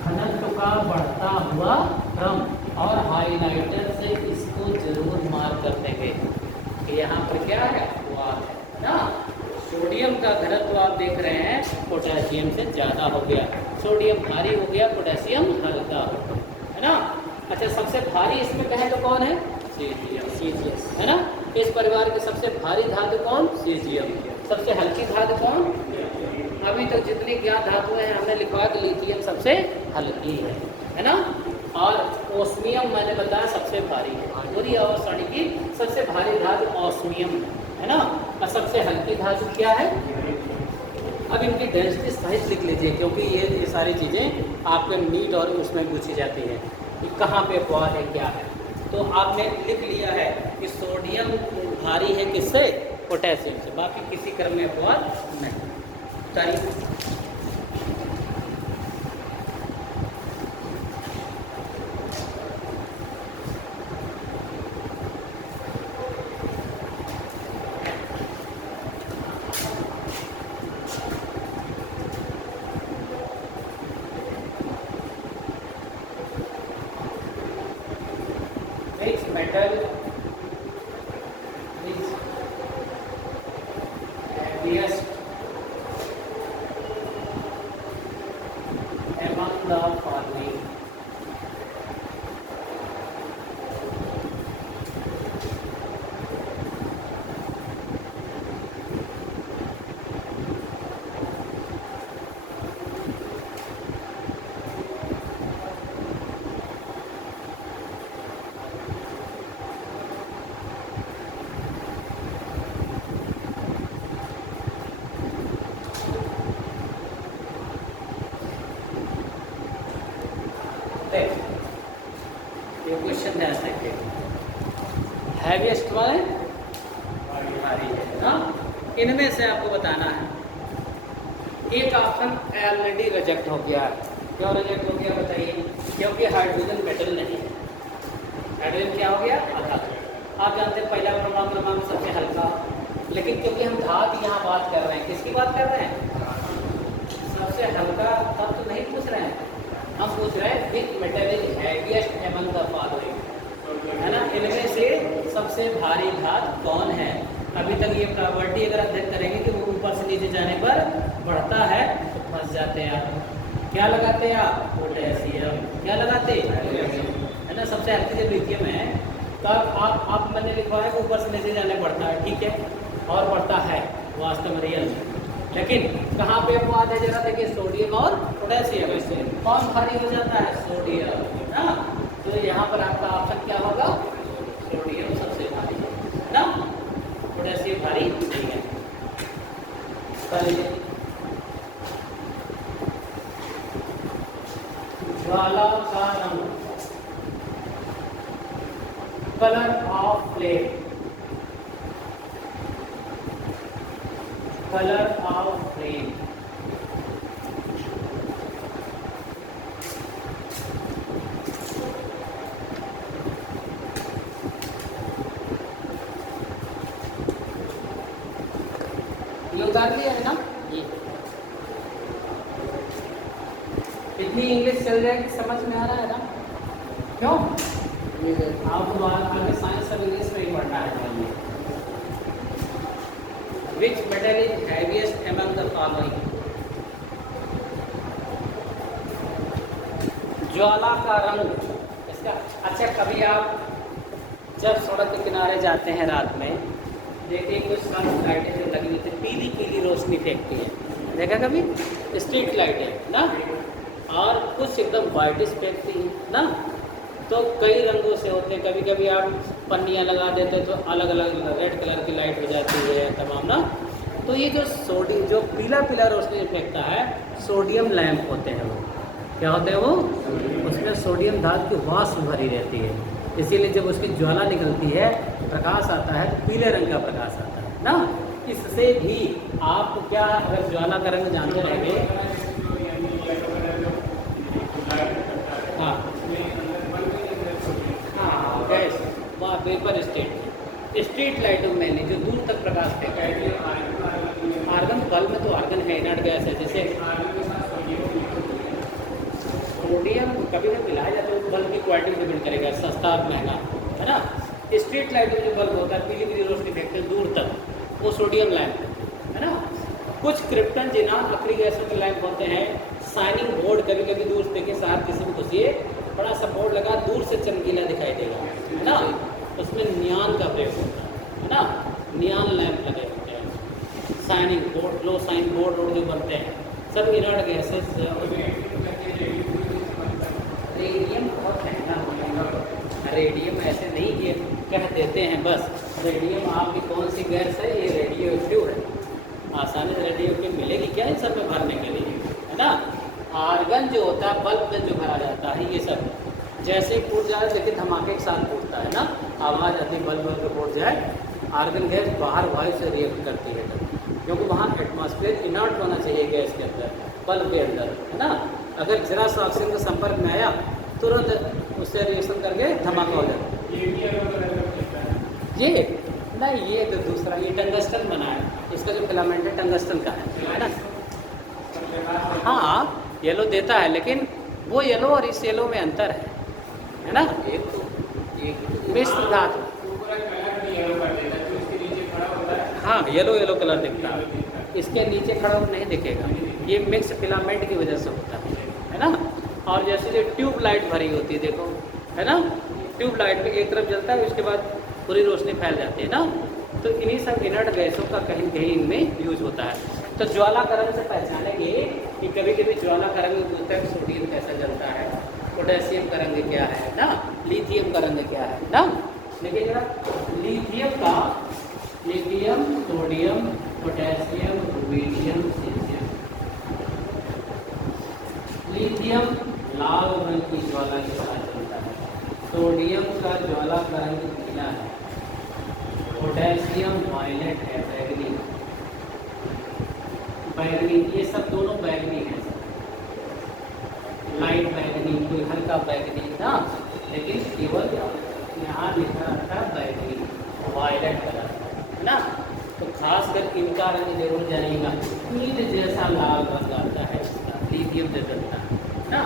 घनत्व का बढ़ता हुआ क्रम, और हाइलाइटर से इसको जरूर मार्क कर देंगे कि यहाँ पर क्या है, अपवाद है ना। सोडियम का घनत्व आप देख रहे हैं पोटेशियम से ज़्यादा हो गया, सोडियम भारी हो गया, पोटेशियम हल्का हो गया, है ना। अच्छा, सबसे भारी इसमें कहें तो कौन है, सीजियम, है ना। इस परिवार के सबसे भारी धातु कौन, सीजियम। सबसे हल्की धातु कौन, अभी तक जितनी ज्ञात धातुएं हैं हमने लिखवा दी, लिथियम सबसे हल्की है ना। और ओस्मियम मैंने बताया सबसे भारी है, पूरी अवस्थानी की सबसे भारी धातु ओस्मियम है ना। और सबसे हल्की धातु क्या है। अब इनकी डेंसिटी सहित लिख लीजिए, क्योंकि ये सारी चीज़ें आपके नीट और उसमें पूछी जाती है कि कहाँ पे अपवाद है, क्या है। तो आपने लिख लिया है कि सोडियम भारी है किससे, पोटेशियम से, बाकी किसी क्रम में अपवाद नहीं। तारीख metal is heaviest among the following. ये क्वेश्चन ध्यान रखिए, हैवीएस्ट वाले भारी है ना। इनमें से आपको बताना है, एक ऑप्शन ऑलरेडी रिजेक्ट हो गया है। क्यों रिजेक्ट हो गया बताइए, क्योंकि हाइड्रोजन मेटल नहीं है। हाइड्रोजन क्या हो गया, अधातु। आप जानते हैं पहला परमाणु क्रमांक सबसे हल्का, लेकिन क्योंकि हम धातु यहाँ बात कर रहे हैं, किसकी बात कर रहे हैं, सबसे हल्का तब तो नहीं पूछ रहे हैं, हम पूछ रहे हैं which metal is heaviest among the following, है ना। इनमें से सबसे भारी धातु कौन है। अभी तक ये प्रॉपर्टी अगर अध्ययन करेंगे कि वो ऊपर से नीचे जाने पर बढ़ता है तो फंस जाते हैं आप। क्या लगाते हैं आप, पोटेशियम। क्या लगाते हैं, है ना। सबसे हल्की जब लिथियम है तब आप मैंने लिखवाया कि ऊपर से नीचे जाने बढ़ता है, ठीक है। और बढ़ता है वास्तव में रियल में। लेकिन कहाँ पे अपवाद है जरा देखिए, सोडियम और पोटेशियम। कौन भारी हो जाता है? सोडियम ना। तो यहाँ पर आपका ऑप्शन क्या होगा? सोडियम सबसे भारी ना, पोटेशियम भारी नहीं है। ज्वाला का रंग, colour of flame, colour of flame. ये उतार लिया है ना? इतनी इंग्लिश चल जाएगी, समझ में आ रहा है ना? क्यों? आपको आगे साइंस सब इंग्लिश में ही पढ़ना है। Which metal is heaviest among the following? ज्वाला का रंग इसका। अच्छा, कभी आप जब सड़क के किनारे जाते हैं रात में, देखिए कुछ सारी लाइटें जो लगी हुई थी पीली पीली रोशनी फेंकती है, देखा कभी? स्ट्रीट लाइट है ना, और कुछ एकदम वाइटिश फेंकती है ना। तो कई रंगों से होते हैं, कभी कभी आप पन्नियाँ लगा देते हैं तो अलग अलग रेड कलर की लाइट हो जाती है तमाम ना। तो ये जो सोडियम, जो पीला पीला रोशनी फेंकता है, सोडियम लैंप होते हैं। वो क्या होते हैं? वो उसमें सोडियम धातु की वाष्प भरी रहती है, इसीलिए जब उसकी ज्वाला निकलती है, प्रकाश आता है, पीले रंग का प्रकाश आता है ना। इससे भी आप क्या, अगर ज्वाला का रंग जानते रहेंगे, हाँ हाँ गैस, वहाँ वेपर स्ट्रीट लाइटों में नहीं, जो दूर तक प्रकाश फेंकता है। आर्गन बल्ब में तो आर्गन है, इनर्ट गैस है। जैसे सोडियम कभी कभी मिलाया जाता है, बल्ब की क्वालिटी डिपेंड करेगा, सस्ता और महंगा है ना। स्ट्रीट लाइट में जो बल्ब होता है पीली पीली रोशनी फेंकते हैं दूर तक, वो सोडियम लैंप है ना। कुछ क्रिप्टन जिनान अक्री गैसों के लैंप होते हैं, शाइनिंग बोर्ड, कभी कभी दूर से देखिए साथ किसी में घुसिए, बड़ा सा बोर्ड लगा, दूर से चमकीला दिखाई देगा है ना, उसमें नियान का प्रयोग होता है ना, नियान लैंप लगे होते हैं। शाइनिंग बोर्ड, लो शाइन बोर्ड जो बनते हैं, सब इनर्ट गैसेस। रेडियम बहुत महंगा, रेडियम ऐसे नहीं कि कह देते हैं बस रेडियम आपकी कौन सी गैस है, ये रेडियो एक्टिव है, आसानी से रेडियो एक्टिव मिलेगी क्या इन सब में भरने के लिए, है ना। आर्गन जो होता है बल्ब में जो भरा जाता है, ये सब जैसे ही फूट जाए, लेकिन धमाके के साथ फूटता है ना, आवाज़ आती है, बल्ब में फूट जाए, आर्गन गैस बाहर वायु से रिएक्ट करती है, क्योंकि वहाँ एटमॉस्फेयर इनर्ट होना चाहिए गैस के अंदर, बल्ब के अंदर, है ना। अगर जरा सा ऑक्सीजन के संपर्क में आया, तुरंत उससे रिएक्शन करके धमाका हो जाता है। ये नहीं, ये तो दूसरा, ये टंगस्टन बना है, इसका जो फिलामेंट है टंगस्टन का है ना। हाँ येलो देता है, लेकिन वो येलो और इस येलो में अंतर है ना। एक मिश्र धातु, हाँ येलो येलो कलर दिखता है, इसके नीचे खड़ा हुआ नहीं दिखेगा, ये मिक्स फिलामेंट की वजह से होता है ना। और जैसे जो ट्यूब लाइट भरी होती है देखो, है ना, ट्यूब लाइट में एक तरफ जलता है, उसके बाद पूरी रोशनी फैल जाती है ना। तो इन्हीं सब इनर्ट गैसों का कहीं कहीं इनमें यूज होता है। तो ज्वाला का रंग से पहचानेंगे कि कभी कभी ज्वाला का रंग पूछता है सोडियम कैसा जलता है, पोटेशियम का रंग क्या है ना, लिथियम का रंग क्या है ना। देखिए जरा, लिथियम का, lithium, sodium, potassium, rubidium, caesium. Lithium लाल रंग की ज्वाला के साथ जलता है, सोडियम का ज्वाला का रंग नीला है, पोटेशियम वायलेट है, बैगनी, बैगनी, ये सब दोनों बैगनी हैं, लाइट बैगनी, कोई हल्का बैगनी ना, लेकिन केवल यहाँ लिखा रहता है बैगनी, वायलेट कलर है ना। तो खासकर इनका रंग जरूर जानिएगा, ईंट जैसा लाल रंग आता है इसका, लिथियम जलता है ना।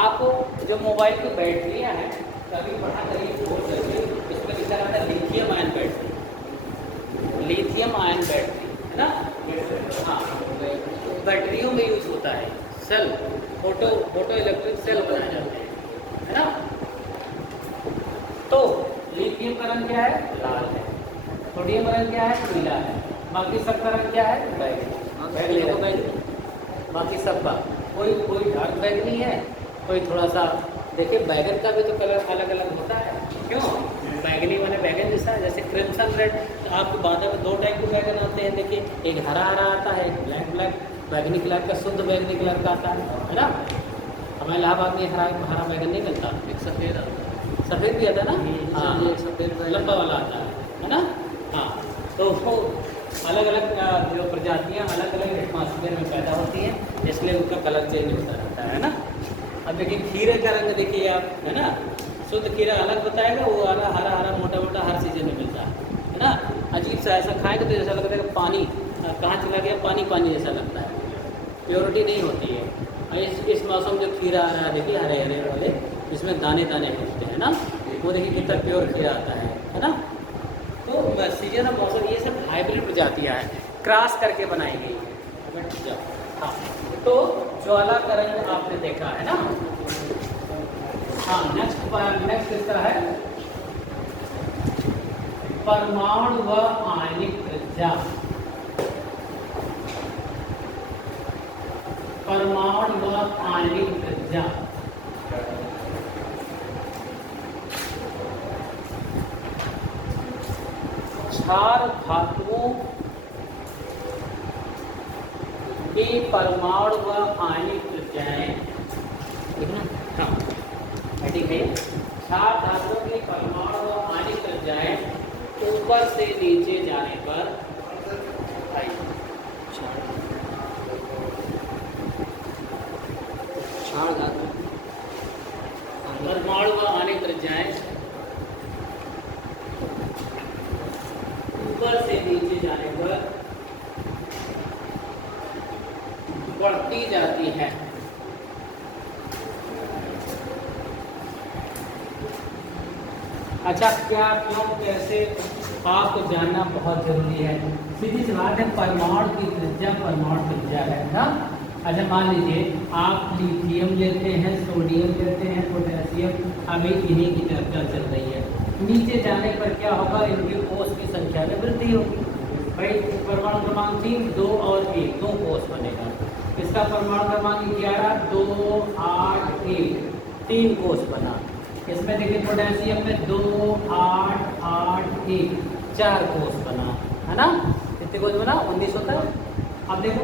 आपको जो मोबाइल की बैटरियाँ हैं, कभी पढ़ा करिए खोल करके, इसमें लिखा रहता है lithium ion battery, lithium ion battery है ना। हाँ, बैटरियों में यूज होता है, सेल, फोटो इलेक्ट्रिक सेल बनाए जाते हैं, है ना। तो लिथियम का रंग क्या है? लाल है। सोडियम रंग क्या है? पीला है। बाकी सबका रंग क्या है? बैगनी। बाकी सबका कोई कोई डार्क बैगनी है, कोई थोड़ा सा। देखिए बैगन का भी तो कलर अलग अलग होता है। क्यों? बैगनी माने बैगन जैसा है, जैसे क्रिम्सन रेड। आपके बाजार में 2 टाइप के बैगन आते हैं। देखिए, एक हरा हरा आता है, एक ब्लैक बैगनी कलर का, शुद्ध बैगनी कलर का आता है ना। हमारे इलाहाबाद में हरा हरा बैगन नहीं मिलता। एक सफ़ेद आता है। सफ़ेद भी आता है ना। हाँ, एक सफ़ेद लंबा वाला आता है ना। हाँ, तो वो अलग अलग जो प्रजातियाँ अलग अलग एटमॉस्फेयर में पैदा होती हैं, इसलिए उनका कलर चेंज होता रहता है ना। अब देखिए खीरे का रंग देखिए आप, है ना। शुद्ध खीरा अलग बताएगा, वो हरा हरा हरा मोटा मोटा हर सीजन में मिलता है ना। अजीब सा ऐसा खाएगा तो जैसा लगता है कि पानी कहाँ चला गया, पानी पानी जैसा लगता है, प्योरिटी नहीं होती है। इस मौसम जो खीरा आ रहा है देखिए, हरे हरे वाले, जिसमें दाने दाने होते हैं ना, वो देखिए कितना प्योर खीरा आता है ना। तो सीजन ऑफ मौसम, ये सब हाइब्रिड प्रजातियाँ हैं, क्रॉस करके बनाई गई है। हाँ, तो ज्वाला का रंग आपने देखा है ना। हाँ, नेक्स्ट इस तरह है परमाणु व आणविक त्रिज्या। परमाणु व आणविक त्रिज्या। क्षार धातुओं की परमाणु व आणविक त्रिज्याएं, हाँ ठीक है। क्षार धातुओं की परमाणु व आणविक त्रिज्याएं ऊपर से नीचे जाने पर क्षार धातु परमाणु व आणविक त्रिज्याएं ऊपर से नीचे जाने पर बढ़ती जाती है। अच्छा, क्या क्यों कैसे आपको जानना बहुत जरूरी है। सीधी सी बात है, परमाणु की त्रिज्या परमाणु त्रिज्या है ना। अच्छा, मान लीजिए आप लिथियम लेते हैं, सोडियम लेते हैं, पोटेशियम, अभी इन्हीं की चर्चा चल रही है। नीचे जाने पर क्या होगा, इनके कोष की संख्या में वृद्धि होगी। भाई परमाणु क्रमांक 3, 2 और 1, 2 कोष बनेगा। इसका परमाणु क्रमांक 11, 2, 8, 1, 3 कोष बना। इसमें देखिए पोटेशियम में 2, 8, 8, 1, 4 कोष बना, है ना। कितने कोष बना? 19 होता है। अब देखो,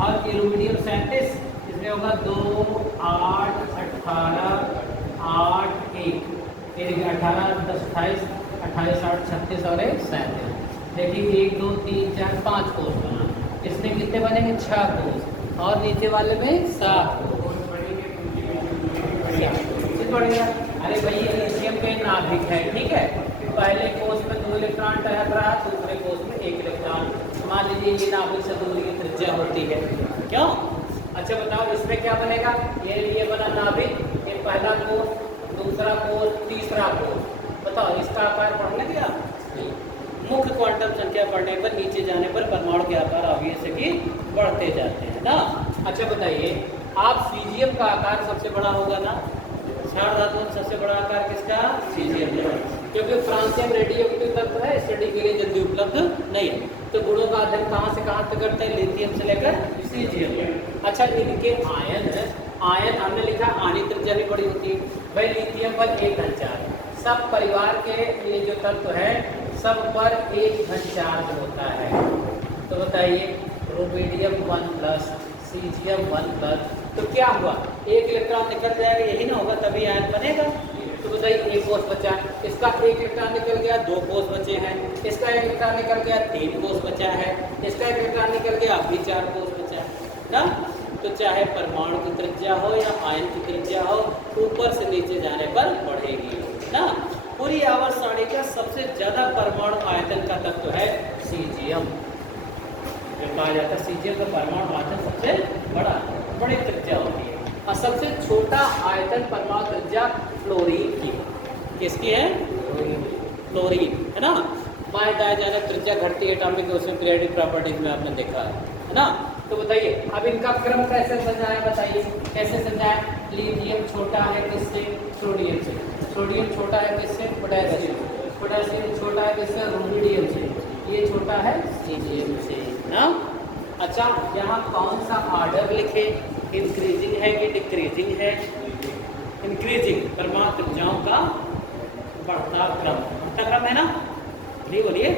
और एल्यूमिनियम 37, इसमें होगा 2, 8, 18, 8, 1, ये देखिए 18, 10, 28, 28, 8, 36 और 1, 37। देखिए 1, 2, 3, 4, 5 कोष बना। इसमें कितने बनेंगे? 6 कोष, और नीचे वाले में 7 कोष बढ़ेगा। अरे भाई, ये लिथियम के नाभिक है, ठीक है। पहले कोष में 2 इलेक्ट्रॉन टहल रहा, दूसरे कोष में 1 इलेक्ट्रॉन। मान लीजिए ये नाभिक से दूरी की त्रिज्या होती है, क्यों? अच्छा बताओ, इसमें क्या बनेगा? ये बना नाभिक, ये पहला कोष, दूसरा कोष, तीसरा कोष। बताओ इसका आकार बढ़ने दिया? मुख्य क्वांटम संख्या बढ़ने पर नीचे जाने पर परमाणु के आकार ऑब्वियस की बढ़ते जाते हैं ना। अच्छा बताइए, आप सीजियम का आकार सबसे बड़ा होगा ना। क्षार धातु में सबसे बड़ा आकार किसका? सीजियम है, क्योंकि फ्रांसियम रेडियोएक्टिव तत्व है, स्टडी के लिए जल्दी उपलब्ध नहीं है। तो गुणों का अध्ययन कहाँ से कहाँ तक करते हैं? लिथियम से लेकर सीजियम। अच्छा, इनके आयन हमने लिखा, आणविक त्रिज्या भी बड़ी होती है। भाई लिथियम पर 1 धन चार्ज, सब परिवार के ये जो तत्व है सब पर 1 धन चार्ज होता है। तो बताइए, रुबिडियम 1+, सीजियम 1+, तो क्या हुआ? 1 इलेक्ट्रॉन निकल जाएगा, यही ना होगा, तभी आयन बनेगा। तो बताइए 1 कोष बचा, इसका 1 इलेक्ट्रॉन निकल गया, 2 कोष बचे हैं। इसका 1 इलेक्ट्रॉन निकल गया, 3 कोष बचा है। इसका 1 इलेक्ट्रॉन निकल गया, अभी 4 कोष बचा है ना। तो चाहे परमाणु की त्रिज्या हो या आयन की त्रिज्या हो, ऊपर से नीचे जाने पर बढ़ेगी ना। पूरी आवर्त सारणी का सबसे ज्यादा परमाणु आयतन का तत्व है सीजियम। जो कहा जाता है सीजियम का परमाणु आयतन सबसे बड़ा, बड़ी त्रिज्या होती है। और सबसे छोटा आयतन परमाणु त्रिज्या फ्लोरीन की। किसकी है? फ्लोरीन, है ना। बाएं दाएं जाने त्रिज्या घटती है एटॉमिक उसमें पीरियोडिक प्रॉपर्टीज में आपने देखा है ना। तो बताइए अब इनका क्रम कैसे समझाएं, बताइए कैसे समझाएं। लिथियम छोटा है किससे? सोडियम से। सोडियम छोटा है किससे? पोटेशियम। पोटेशियम छोटा है किससे? रुबिडियम से। ये छोटा है सीजीएम से ना। अच्छा, यहाँ कौन सा ऑर्डर लिखे, इंक्रीजिंग है कि डिक्रीजिंग है? इंक्रीजिंग, परमाणु त्रिज्याओं का बढ़ता क्रम है ना। नहीं बोलिए,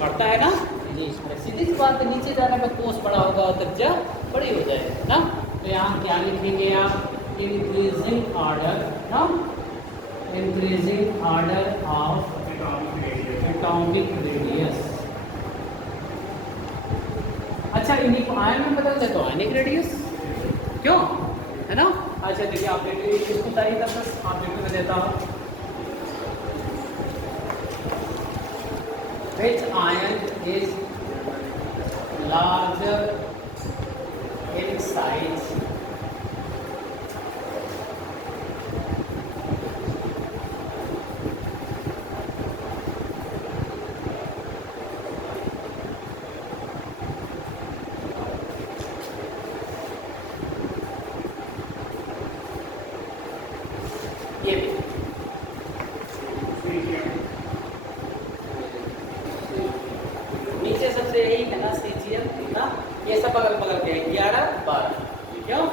बढ़ता है ना जी। सीधी सी बात है, नीचे जाने पर कोस बड़ा होगा और त्रिज्या बड़ी हो जाएगी ना। तो यहाँ क्या लिखेंगे आप? इंक्रीजिंग ऑर्डर ना, increasing order of atomic radius. अच्छा, इन्हीं को आयन में बदल दे तो आयनिक रेडियस, क्यों, है ना। अच्छा देखिए, आप देखिए इसको तारीख तक आप देखो, मैं देता हूँ। Which ion is larger in size? ये भी नीचे सबसे यही है ना सीजीएम ना। ये सब अगल बगल के 11 12, क्यों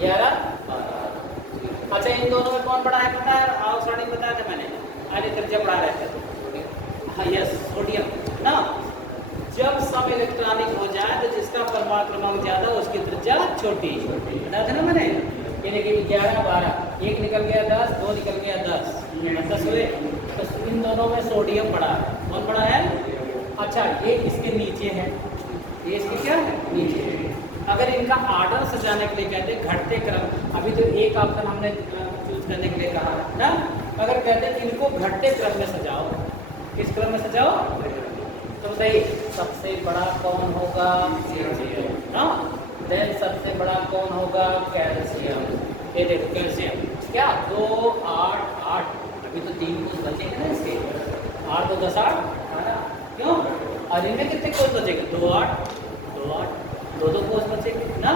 11 12। अच्छा, इन दोनों में कौन बड़ा है पता है? आओ सॉरी बता दे मैंने, आगे त्रिज्या बढ़ा रहे थे। हाँ यस, सोडियम ना। जब सब इलेक्ट्रॉनिक हो जाए तो जिसका परमाणु क्रमांक ज्यादा उसकी त्रिज्या छोटी, बता देना मैंने। ये देखिए 11 12, एक निकल गया 10, दो निकल गया 10 हुए। तो इन दोनों में सोडियम बड़ा है। कौन बड़ा है? अच्छा, ये इसके नीचे है, ये इसके क्या है? नीचे है। अगर इनका ऑर्डर सजाने के लिए कहते हैं घटते क्रम, अभी तो एक ऑप्शन हमने चूज करने के लिए कहा ना। अगर कहते हैं इनको घटते क्रम में सजाओ, किस क्रम में सजाओ? तो बताइए सबसे बड़ा कौन होगा? ना। देन सबसे बड़ा कौन होगा? कैल्शियम। ये देखो कैल्शियम क्या 2 8 8, अभी तो 3 कोष बचेंगे ना इसके, 8 2 10 8 18, क्यों? और इनमें कितने कोष बचेंगे? 2 8 2 8, 2 कोष बचेंगे ना।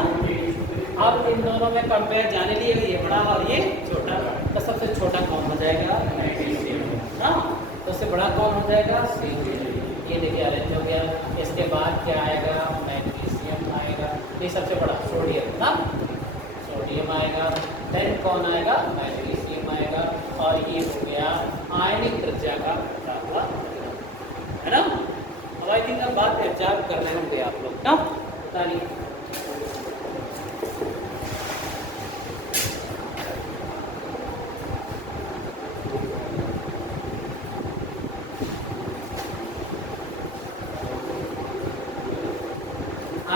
अब इन दोनों में कंपेयर जाने लिए ये बड़ा और ये छोटा, तो सबसे छोटा कौन हो जाएगा? मैग्नीशियम ना। तो सबसे बड़ा कौन हो जाएगा? सीजीएम। ये देखिए अरेंज हो गया। इसके बाद क्या आएगा? मैग्नीशियम आएगा। ये सबसे बड़ा सोडियम ना, सोडियम आएगा। देन कौन आएगा? मैग्नीशियम आएगा। और ये हो गया आयनिक त्रिज्या का दाखला, है ना। अब आई थिंक अब बात विचार कर रहे होंगे आप लोग ना, पता नहीं।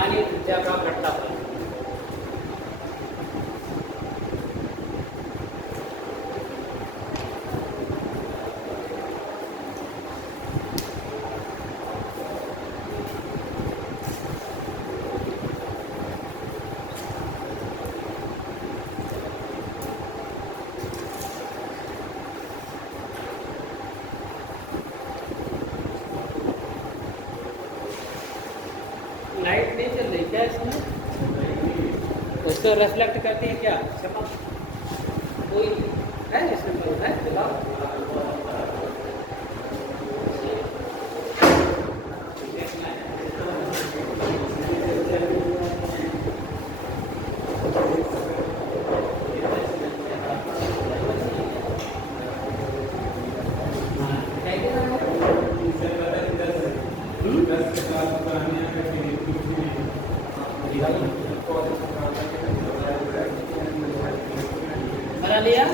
आयनिक त्रिज्या का घटताफल, लाइट नहीं चल रही क्या इसमें? उसको रिफ्लेक्ट करती है क्या? चमक कोई है इसमें? कोई है दिखाओ। बना लिया?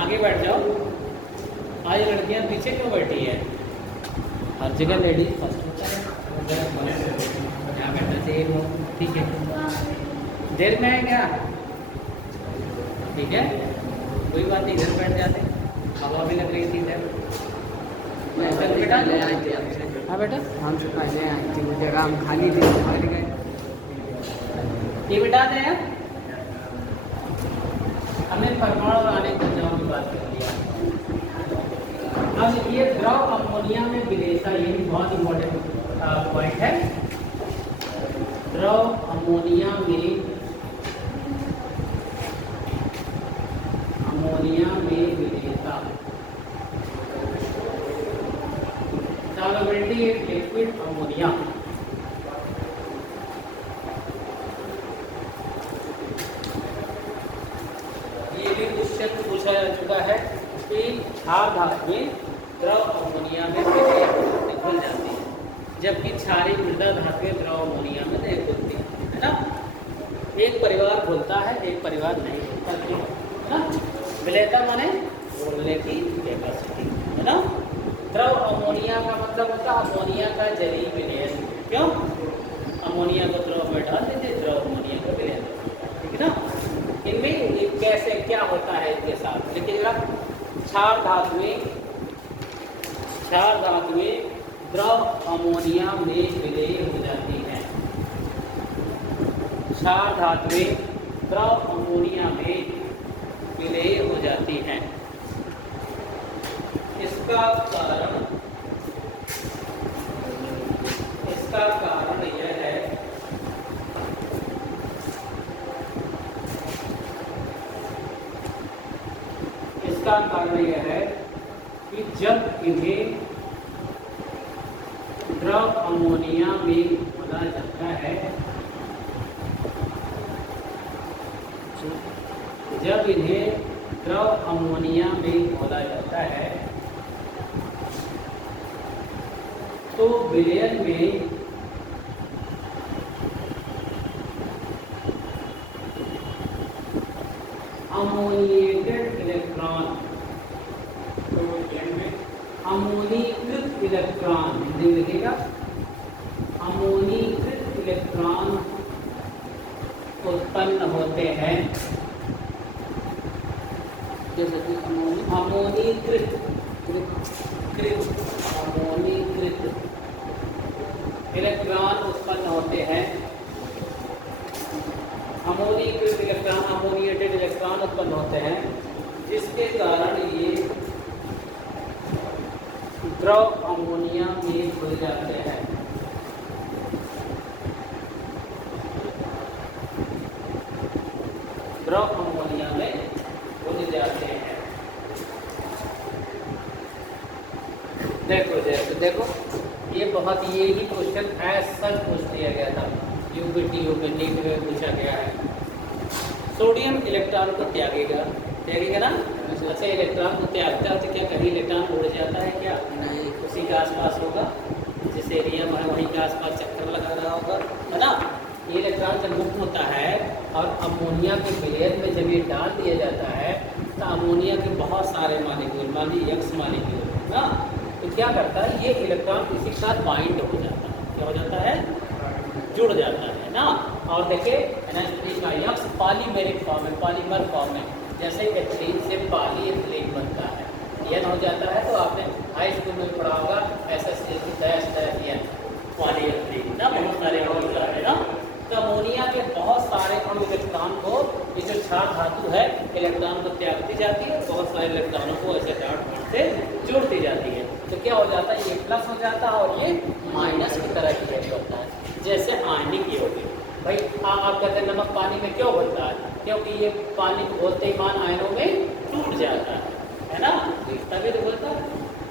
आगे बैठ जाओ। आज लड़कियां पीछे क्यों बैठी है? हर जगह लेडीज फर्स्ट होता है, यहाँ बैठना चाहिए वो। ठीक है, देर में है क्या? ठीक है, कोई बात नहीं, इधर बैठ जाते, हवा भी लग रही थी इधर। बेटा हाँ बेटा, हम से पहले आई थी, वो जगह हम खाली थी, भर गए। ये बिठा दें हैं? हमने परमाणु और आणविक त्रिज्याओं की बात कर लिया। अब ये द्रव अमोनिया में विलेयता, ये भी बहुत इंपॉर्टेंट पॉइंट है। द्रव अमोनिया में विलेयता सॉल्युबिलिटी इन लिक्विड अमोनिया। ये भी क्वेश्चन पूछा जा चुका है कि क्षार धातु में द्रव अमोनिया में घुल जाती है, जबकि क्षारीय मृदा धातुएं द्रव अमोनिया में नहीं घुलती है ना। एक परिवार घुलता है, एक परिवार नहीं घुलता, है ना। विलेयता माने घुलने की कैपेसिटी, है ना। द्रव अमोनिया का मतलब होता है अमोनिया का जलीय विलयन। क्यों? अमोनिया को द्रव में डाल देते, द्रव अमोनिया का विलयन, ठीक है ना। इनमें कैसे क्या होता है इसके साथ लिखिएगा। क्षार धातु में द्रव अमोनिया में विलय हो जाती है। क्षार धातु में द्रव अमोनिया में विलय हो जाती है। इसका कारण यह है कि जब इन्हें द्रव अमोनिया में घोला जाता है, जब इन्हें द्रव अमोनिया में घोला जाता है तो विलयन में अमोनिएटेड इलेक्ट्रॉन, अमोनीकृत इलेक्ट्रॉन, हिंदी में लिखिएगा अमोनीकृत इलेक्ट्रॉन उत्पन्न होते हैं। जैसे कि अमोनीकृत इलेक्ट्रॉन उत्पन्न होते हैं। अमोनीकृत इलेक्ट्रॉन, अमोनिएटेड इलेक्ट्रॉन उत्पन्न होते हैं, जिसके कारण ये द्रव अमोनिया में घुल जाते हैं। द्रव अमोनिया में घुल जाते हैं। देखो ये बहुत ये ही क्वेश्चन ऐसा पूछ दिया गया था, यूपीटी नीट में पूछा गया है। सोडियम इलेक्ट्रॉन को त्यागेगा ना। अच्छा, इलेक्ट्रॉन को त्यागता है तो क्या कहीं इलेक्ट्रॉन उड़ जाता है? क्या नहीं, उसी के आसपास होगा, जिस एरिया में वहीं के आसपास चक्कर लगा रहा होगा, है ना। ये इलेक्ट्रॉन जब मुक्त होता है और अमोनिया के विलयन में जब ये डाल दिया जाता है तो अमोनिया के बहुत सारे मालिक्यूल, मान लीजिए एक्स मालिक्यूल, ना, तो क्या करता है ये इलेक्ट्रॉन इसी के साथ बाइंड हो जाता है। क्या हो जाता है? जुड़ जाता है ना। और देखिए NH3 का यक्स पॉलीमेरिक फॉर्म में, पॉलीमर फॉर्म में, जैसे एथिलीन से पॉलीएथिलीन बनता है, एन हो जाता है। तो आपने हाई स्कूल में पढ़ा होगा SSN पॉलीएथिलीन ना, बहुत सारे अणु है ना। तो अमोनिया के बहुत सारे अणु इलेक्ट्रॉन को, ये जो क्षार धातु है, इलेक्ट्रॉन को त्यागती जाती है, बहुत सारे इलेक्ट्रॉनों को ऐसे डॉट बॉन्ड से जोड़ती जाती है। तो क्या हो जाता है? ये प्लस हो जाता है और ये माइनस की तरह बिहेव करता है, जैसे आयनिक योग है। भाई आप कहते हैं नमक पानी में क्यों घुलता है? क्योंकि ये पानी को घोलते ही मान आयनों में टूट जाता है ना, तभी तो घुलता है।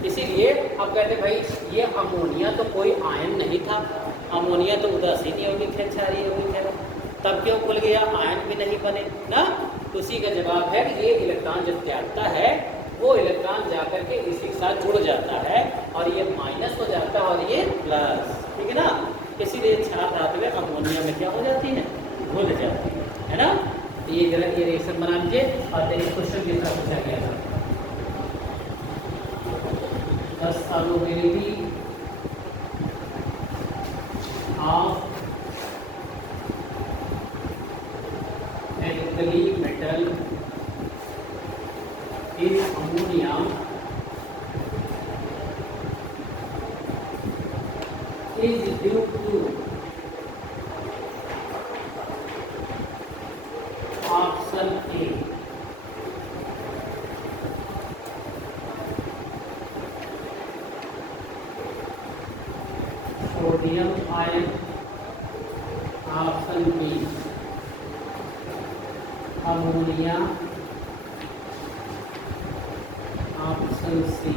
इसीलिए आप कहते हैं भाई ये अमोनिया तो कोई आयन नहीं था, अमोनिया तो उदासीन यौगिक है, क्षारीय यौगिक है, तब क्यों खुल गया? आयन भी नहीं बने ना। उसी का जवाब है कि ये इलेक्ट्रॉन जब त्यागता है वो इलेक्ट्रॉन जाकर के इसी के साथ जुड़ जाता है और ये माइनस हो जाता है और ये प्लस, ठीक है ना। इसीलिए क्षार धातुएं अमोनिया में क्या हो जाती है? घुल जाती है ना। तो ये गलत, ये रिएक्शन बना लीजिए। और देखिए क्वेश्चन की तरह पूछा गया था, the solubility of alkali metal in ammonia is due to option A, sodium ion, option B ammonia, option C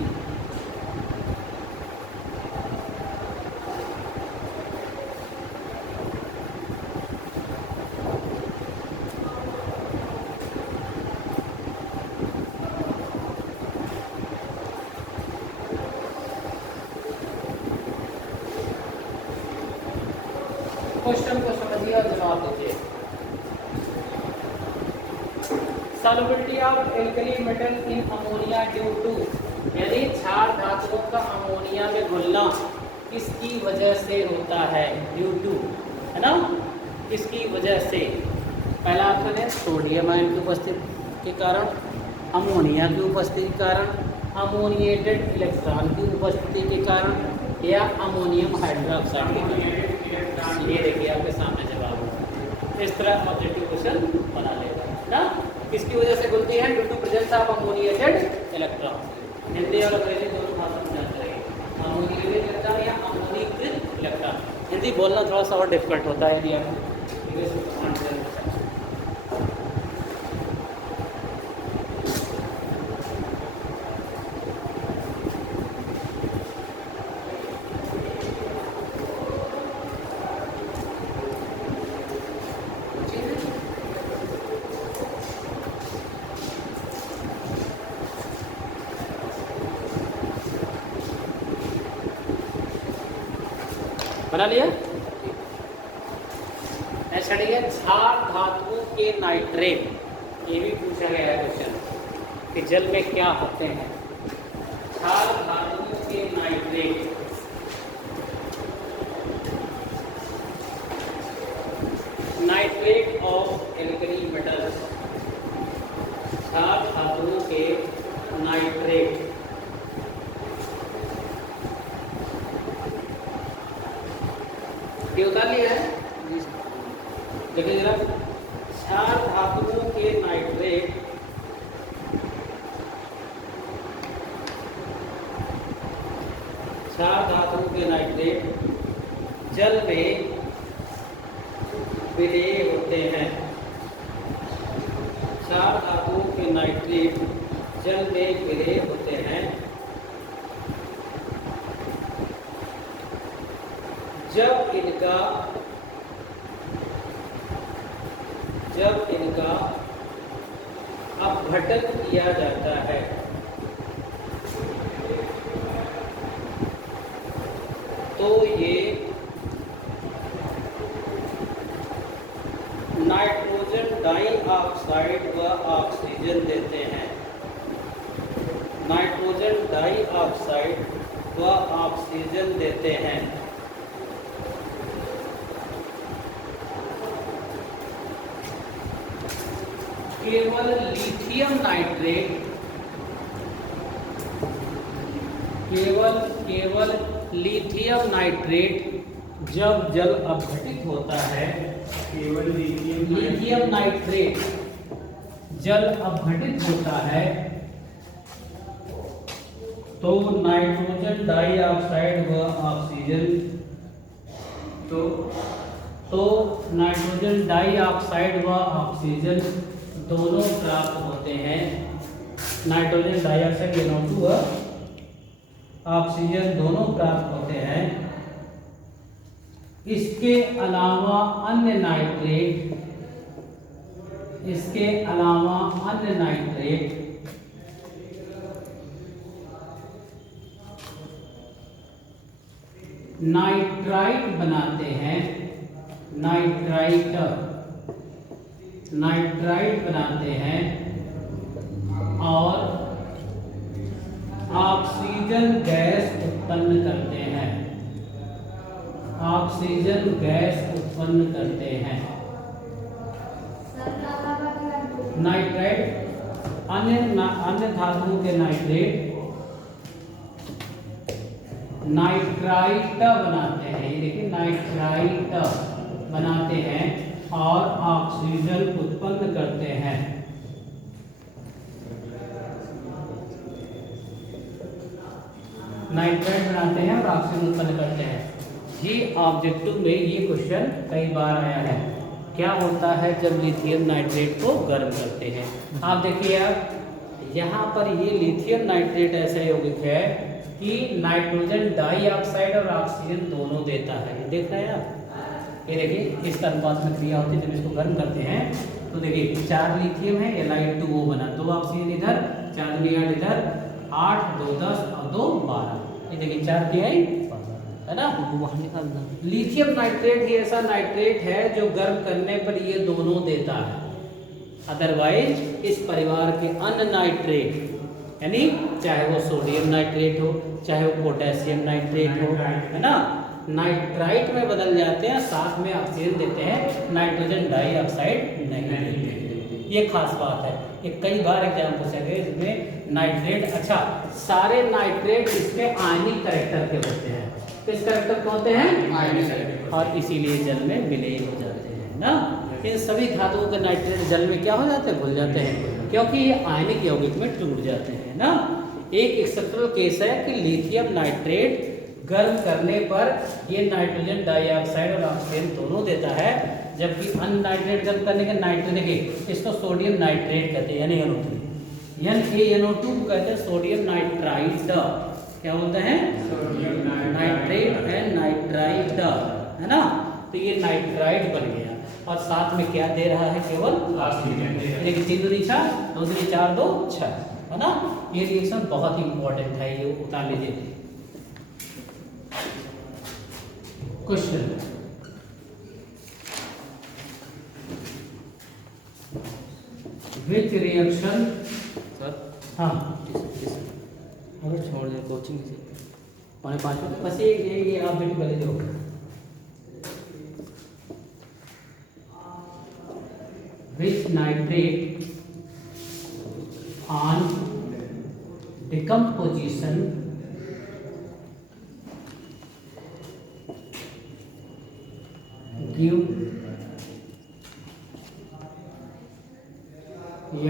question को समझिए और जवाब दीजिए। Solubility of alkali metal in ammonia due to, यानी क्षार धातुओं का अमोनिया में घुलना किसकी वजह से होता है? ड्यू टू, है ना, किसकी वजह से? पहला ऑप्शन है सोडियम आयन की उपस्थिति के कारण, अमोनिया की उपस्थिति के कारण, अमोनिएटेड इलेक्ट्रॉन की उपस्थिति के कारण, या अमोनियम हाइड्रोक्साइड के कारण। ये देखिए आपके सामने जवाब होगा। इस तरह ऑब्जेक्टिव क्वेश्चन बना लेगा ना। किसकी वजह से घुलती है? Due to presence of ammoniated electron. Hindi और अंग्रेजी दोनों भाषा में जानते रहिए, अमोनिएटेड इलेक्ट्रॉन या अमोनीकृत इलेक्ट्रॉन। हिंदी बोलना थोड़ा सा और डिफिकल्ट होता है यदि आप बना लिया। नेक्स्ट है क्षार धातुओं के नाइट्रेट, ये भी पूछा गया है क्वेश्चन कि जल में क्या होते हैं। क्षार धातुओं के nitrate, nitrate of alkali metals, क्षार धातुओं के नाइट्रेट। ये उतार लिया है, देखिए जरा। क्षार धातुओं के नाइट्रेट क्षार धातुओं के नाइट्रेट जल में विलेय होते हैं। क्षार धातुओं के नाइट्रेट जल में विलेय होते हैं जब इनका अपघटन किया जाता है। तो ये नाइट्रोजन डाइऑक्साइड व ऑक्सीजन देते हैं। नाइट्रोजन डाइऑक्साइड व ऑक्सीजन देते हैं। केवल लिथियम नाइट्रेट, केवल लिथियम नाइट्रेट जब जल अपघटित होता है, केवल लिथियम नाइट्रेट जल अपघटित होता है तो नाइट्रोजन डाइऑक्साइड व ऑक्सीजन तो नाइट्रोजन डाइऑक्साइड व ऑक्सीजन दोनों प्राप्त होते हैं। नाइट्रोजन डाइऑक्साइड NO2 व ऑक्सीजन दोनों प्राप्त होते हैं। इसके अलावा अन्य नाइट्रेट नाइट्राइट बनाते हैं। नाइट्राइट बनाते हैं और ऑक्सीजन गैस उत्पन्न करते हैं। ऑक्सीजन गैस उत्पन्न करते हैं। नाइट्राइट अन्य धातुओं के नाइट्राइट बनाते हैं। ये देखिए नाइट्राइट बनाते हैं और ऑक्सीजन उत्पन्न करते हैं। नाइट्राइट बनाते हैं और ऑक्सीजन उत्पन्न करते हैं। ये ऑब्जेक्टिव में ये क्वेश्चन कई बार आया है। क्या होता है जब लिथियम नाइट्रेट को गर्म करते हैं? आप देखिए, आप यहाँ पर ये लिथियम नाइट्रेट ऐसा यौगिक है कि नाइट्रोजन डाइऑक्साइड और ऑक्सीजन दोनों देता है। ये देख रहे हैं आप, ये देखिए इस अनुपात में क्रिया होती है। जब इसको गर्म करते हैं तो देखिए 4 लिथियम है, ये लाइट 2 वो बना, 2 ऑक्सीजन इधर, 4 दूनी 8 इधर, 8 2 10 और 2 12। ये देखिए 4 की आई है ना। वो बाहर निकालना। लिथियम नाइट्रेट ही ऐसा नाइट्रेट है जो गर्म करने पर ये दोनों देता है, अदरवाइज इस परिवार के अन्य नाइट्रेट यानी चाहे वो सोडियम नाइट्रेट हो, चाहे वो पोटेशियम नाइट्रेट हो, है ना, नाइट्राइट में बदल जाते हैं, साथ में ऑक्सीजन देते हैं, नाइट्रोजन डाइऑक्साइड नहीं देते। ये खास बात है। ये कई बार एग्जाम पूछा गया इसमें नाइट्रेट। अच्छा, सारे नाइट्रेट इसमें आयनिक कैरेक्टर के होते हैं। किस कैरेक्टर के होते हैं? आयनिक, और इसीलिए जल में विलीन हो जाते हैं ना। इन सभी धातुओं के नाइट्रेट जल में क्या हो जाते हैं? घुल जाते हैं, क्योंकि ये आयनिक यौगिक में टूट जाते हैं ना। एक एक्सेप्शनल केस है कि लिथियम नाइट्रेट गर्म करने पर ये नाइट्रोजन डाइऑक्साइड और ऑक्सीजन दोनों देता है, जबकि अन्य नाइट्रेट गर्म करने के नाइट्रेट देखिए इसको सोडियम नाइट्रेट कहते हैं, यानी NaNO2 NaNO2 को कहते हैं सोडियम नाइट्राइट। क्या बोलते हैं? नाइट्रेट एंड नाइट्राइट, है ना। तो ये नाइट्राइट बन गया और साथ में क्या दे रहा है? केवल ऑक्सीजन। देखिए 3 दूनी 4, 2 दूनी 4, 2 6, है ना। ये रिएक्शन बहुत ही इंपॉर्टेंट है, ये उतार लीजिए। क्वेश्चन, विच रिएक्शन, सर हाँ अगर छोड़ दे कोचिंग से 5 बस ये आप बेटी पहले जो which nitrate on decomposition give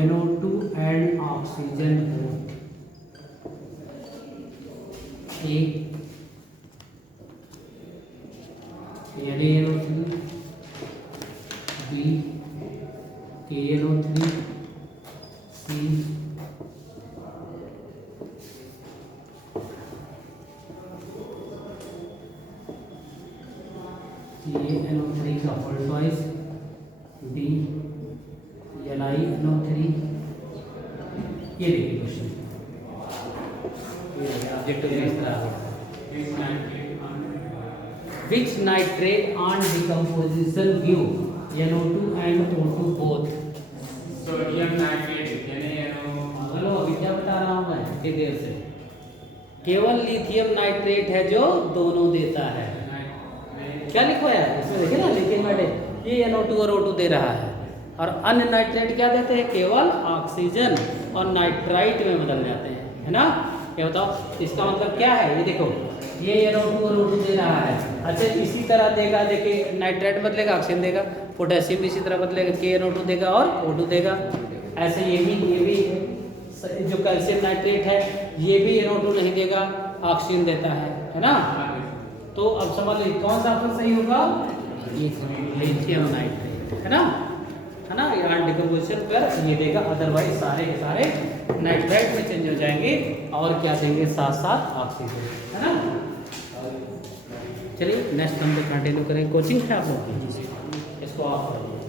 NO2 and oxygen both A NaNO3 B KNO3 C NaNO3 का होल ट्वाइस D NiNO3। ये देखिए क्वेश्चन, ये ऑब्जेक्टिव इस तरह है। Which nitrate on decomposition give NO2 and O2 both? Sodium nitrate चलो अभी क्या बता रहा हूँ मैं इतनी देर से? केवल लिथियम नाइट्रेट है जो दोनों देता है। क्या लिखवाया है इसमें? देखिए ना, लिथियम नाइट्रेट ये NO2 और O2 दे रहा है, और अन्य नाइट्रेट क्या देते हैं? केवल ऑक्सीजन और नाइट्राइट में बदल जाते हैं, है ना। क्या बताओ इसका मतलब क्या है? ये देखो ये NO2 और O2 दे रहा है। अच्छा, इसी तरह देगा, देखिए नाइट्राइट बदलेगा ऑक्सीजन देगा, पोटेशियम भी इसी तरह बदलेगा, KNO2 देगा और O2 देगा। ऐसे ये भी जो कैल्शियम नाइट्रेट है ये भी NO2 नहीं देगा, ऑक्सीजन देता है ना। तो अब समझ लीजिए कौन सा ऑप्शन सही होगा? लिथियम नाइट्रेट, है ना, है ना। यहाँ डिकम्पोजिशन पर ये देगा, अदरवाइज सारे के सारे नाइट्राइट में चेंज हो जाएंगे और क्या देंगे? साथ साथ ऑक्सीजन, है ना। चलिए नेक्स्ट हम कंटिन्यू करेंगे। कोचिंग है आप लोग की, इसको ऑफ करिए।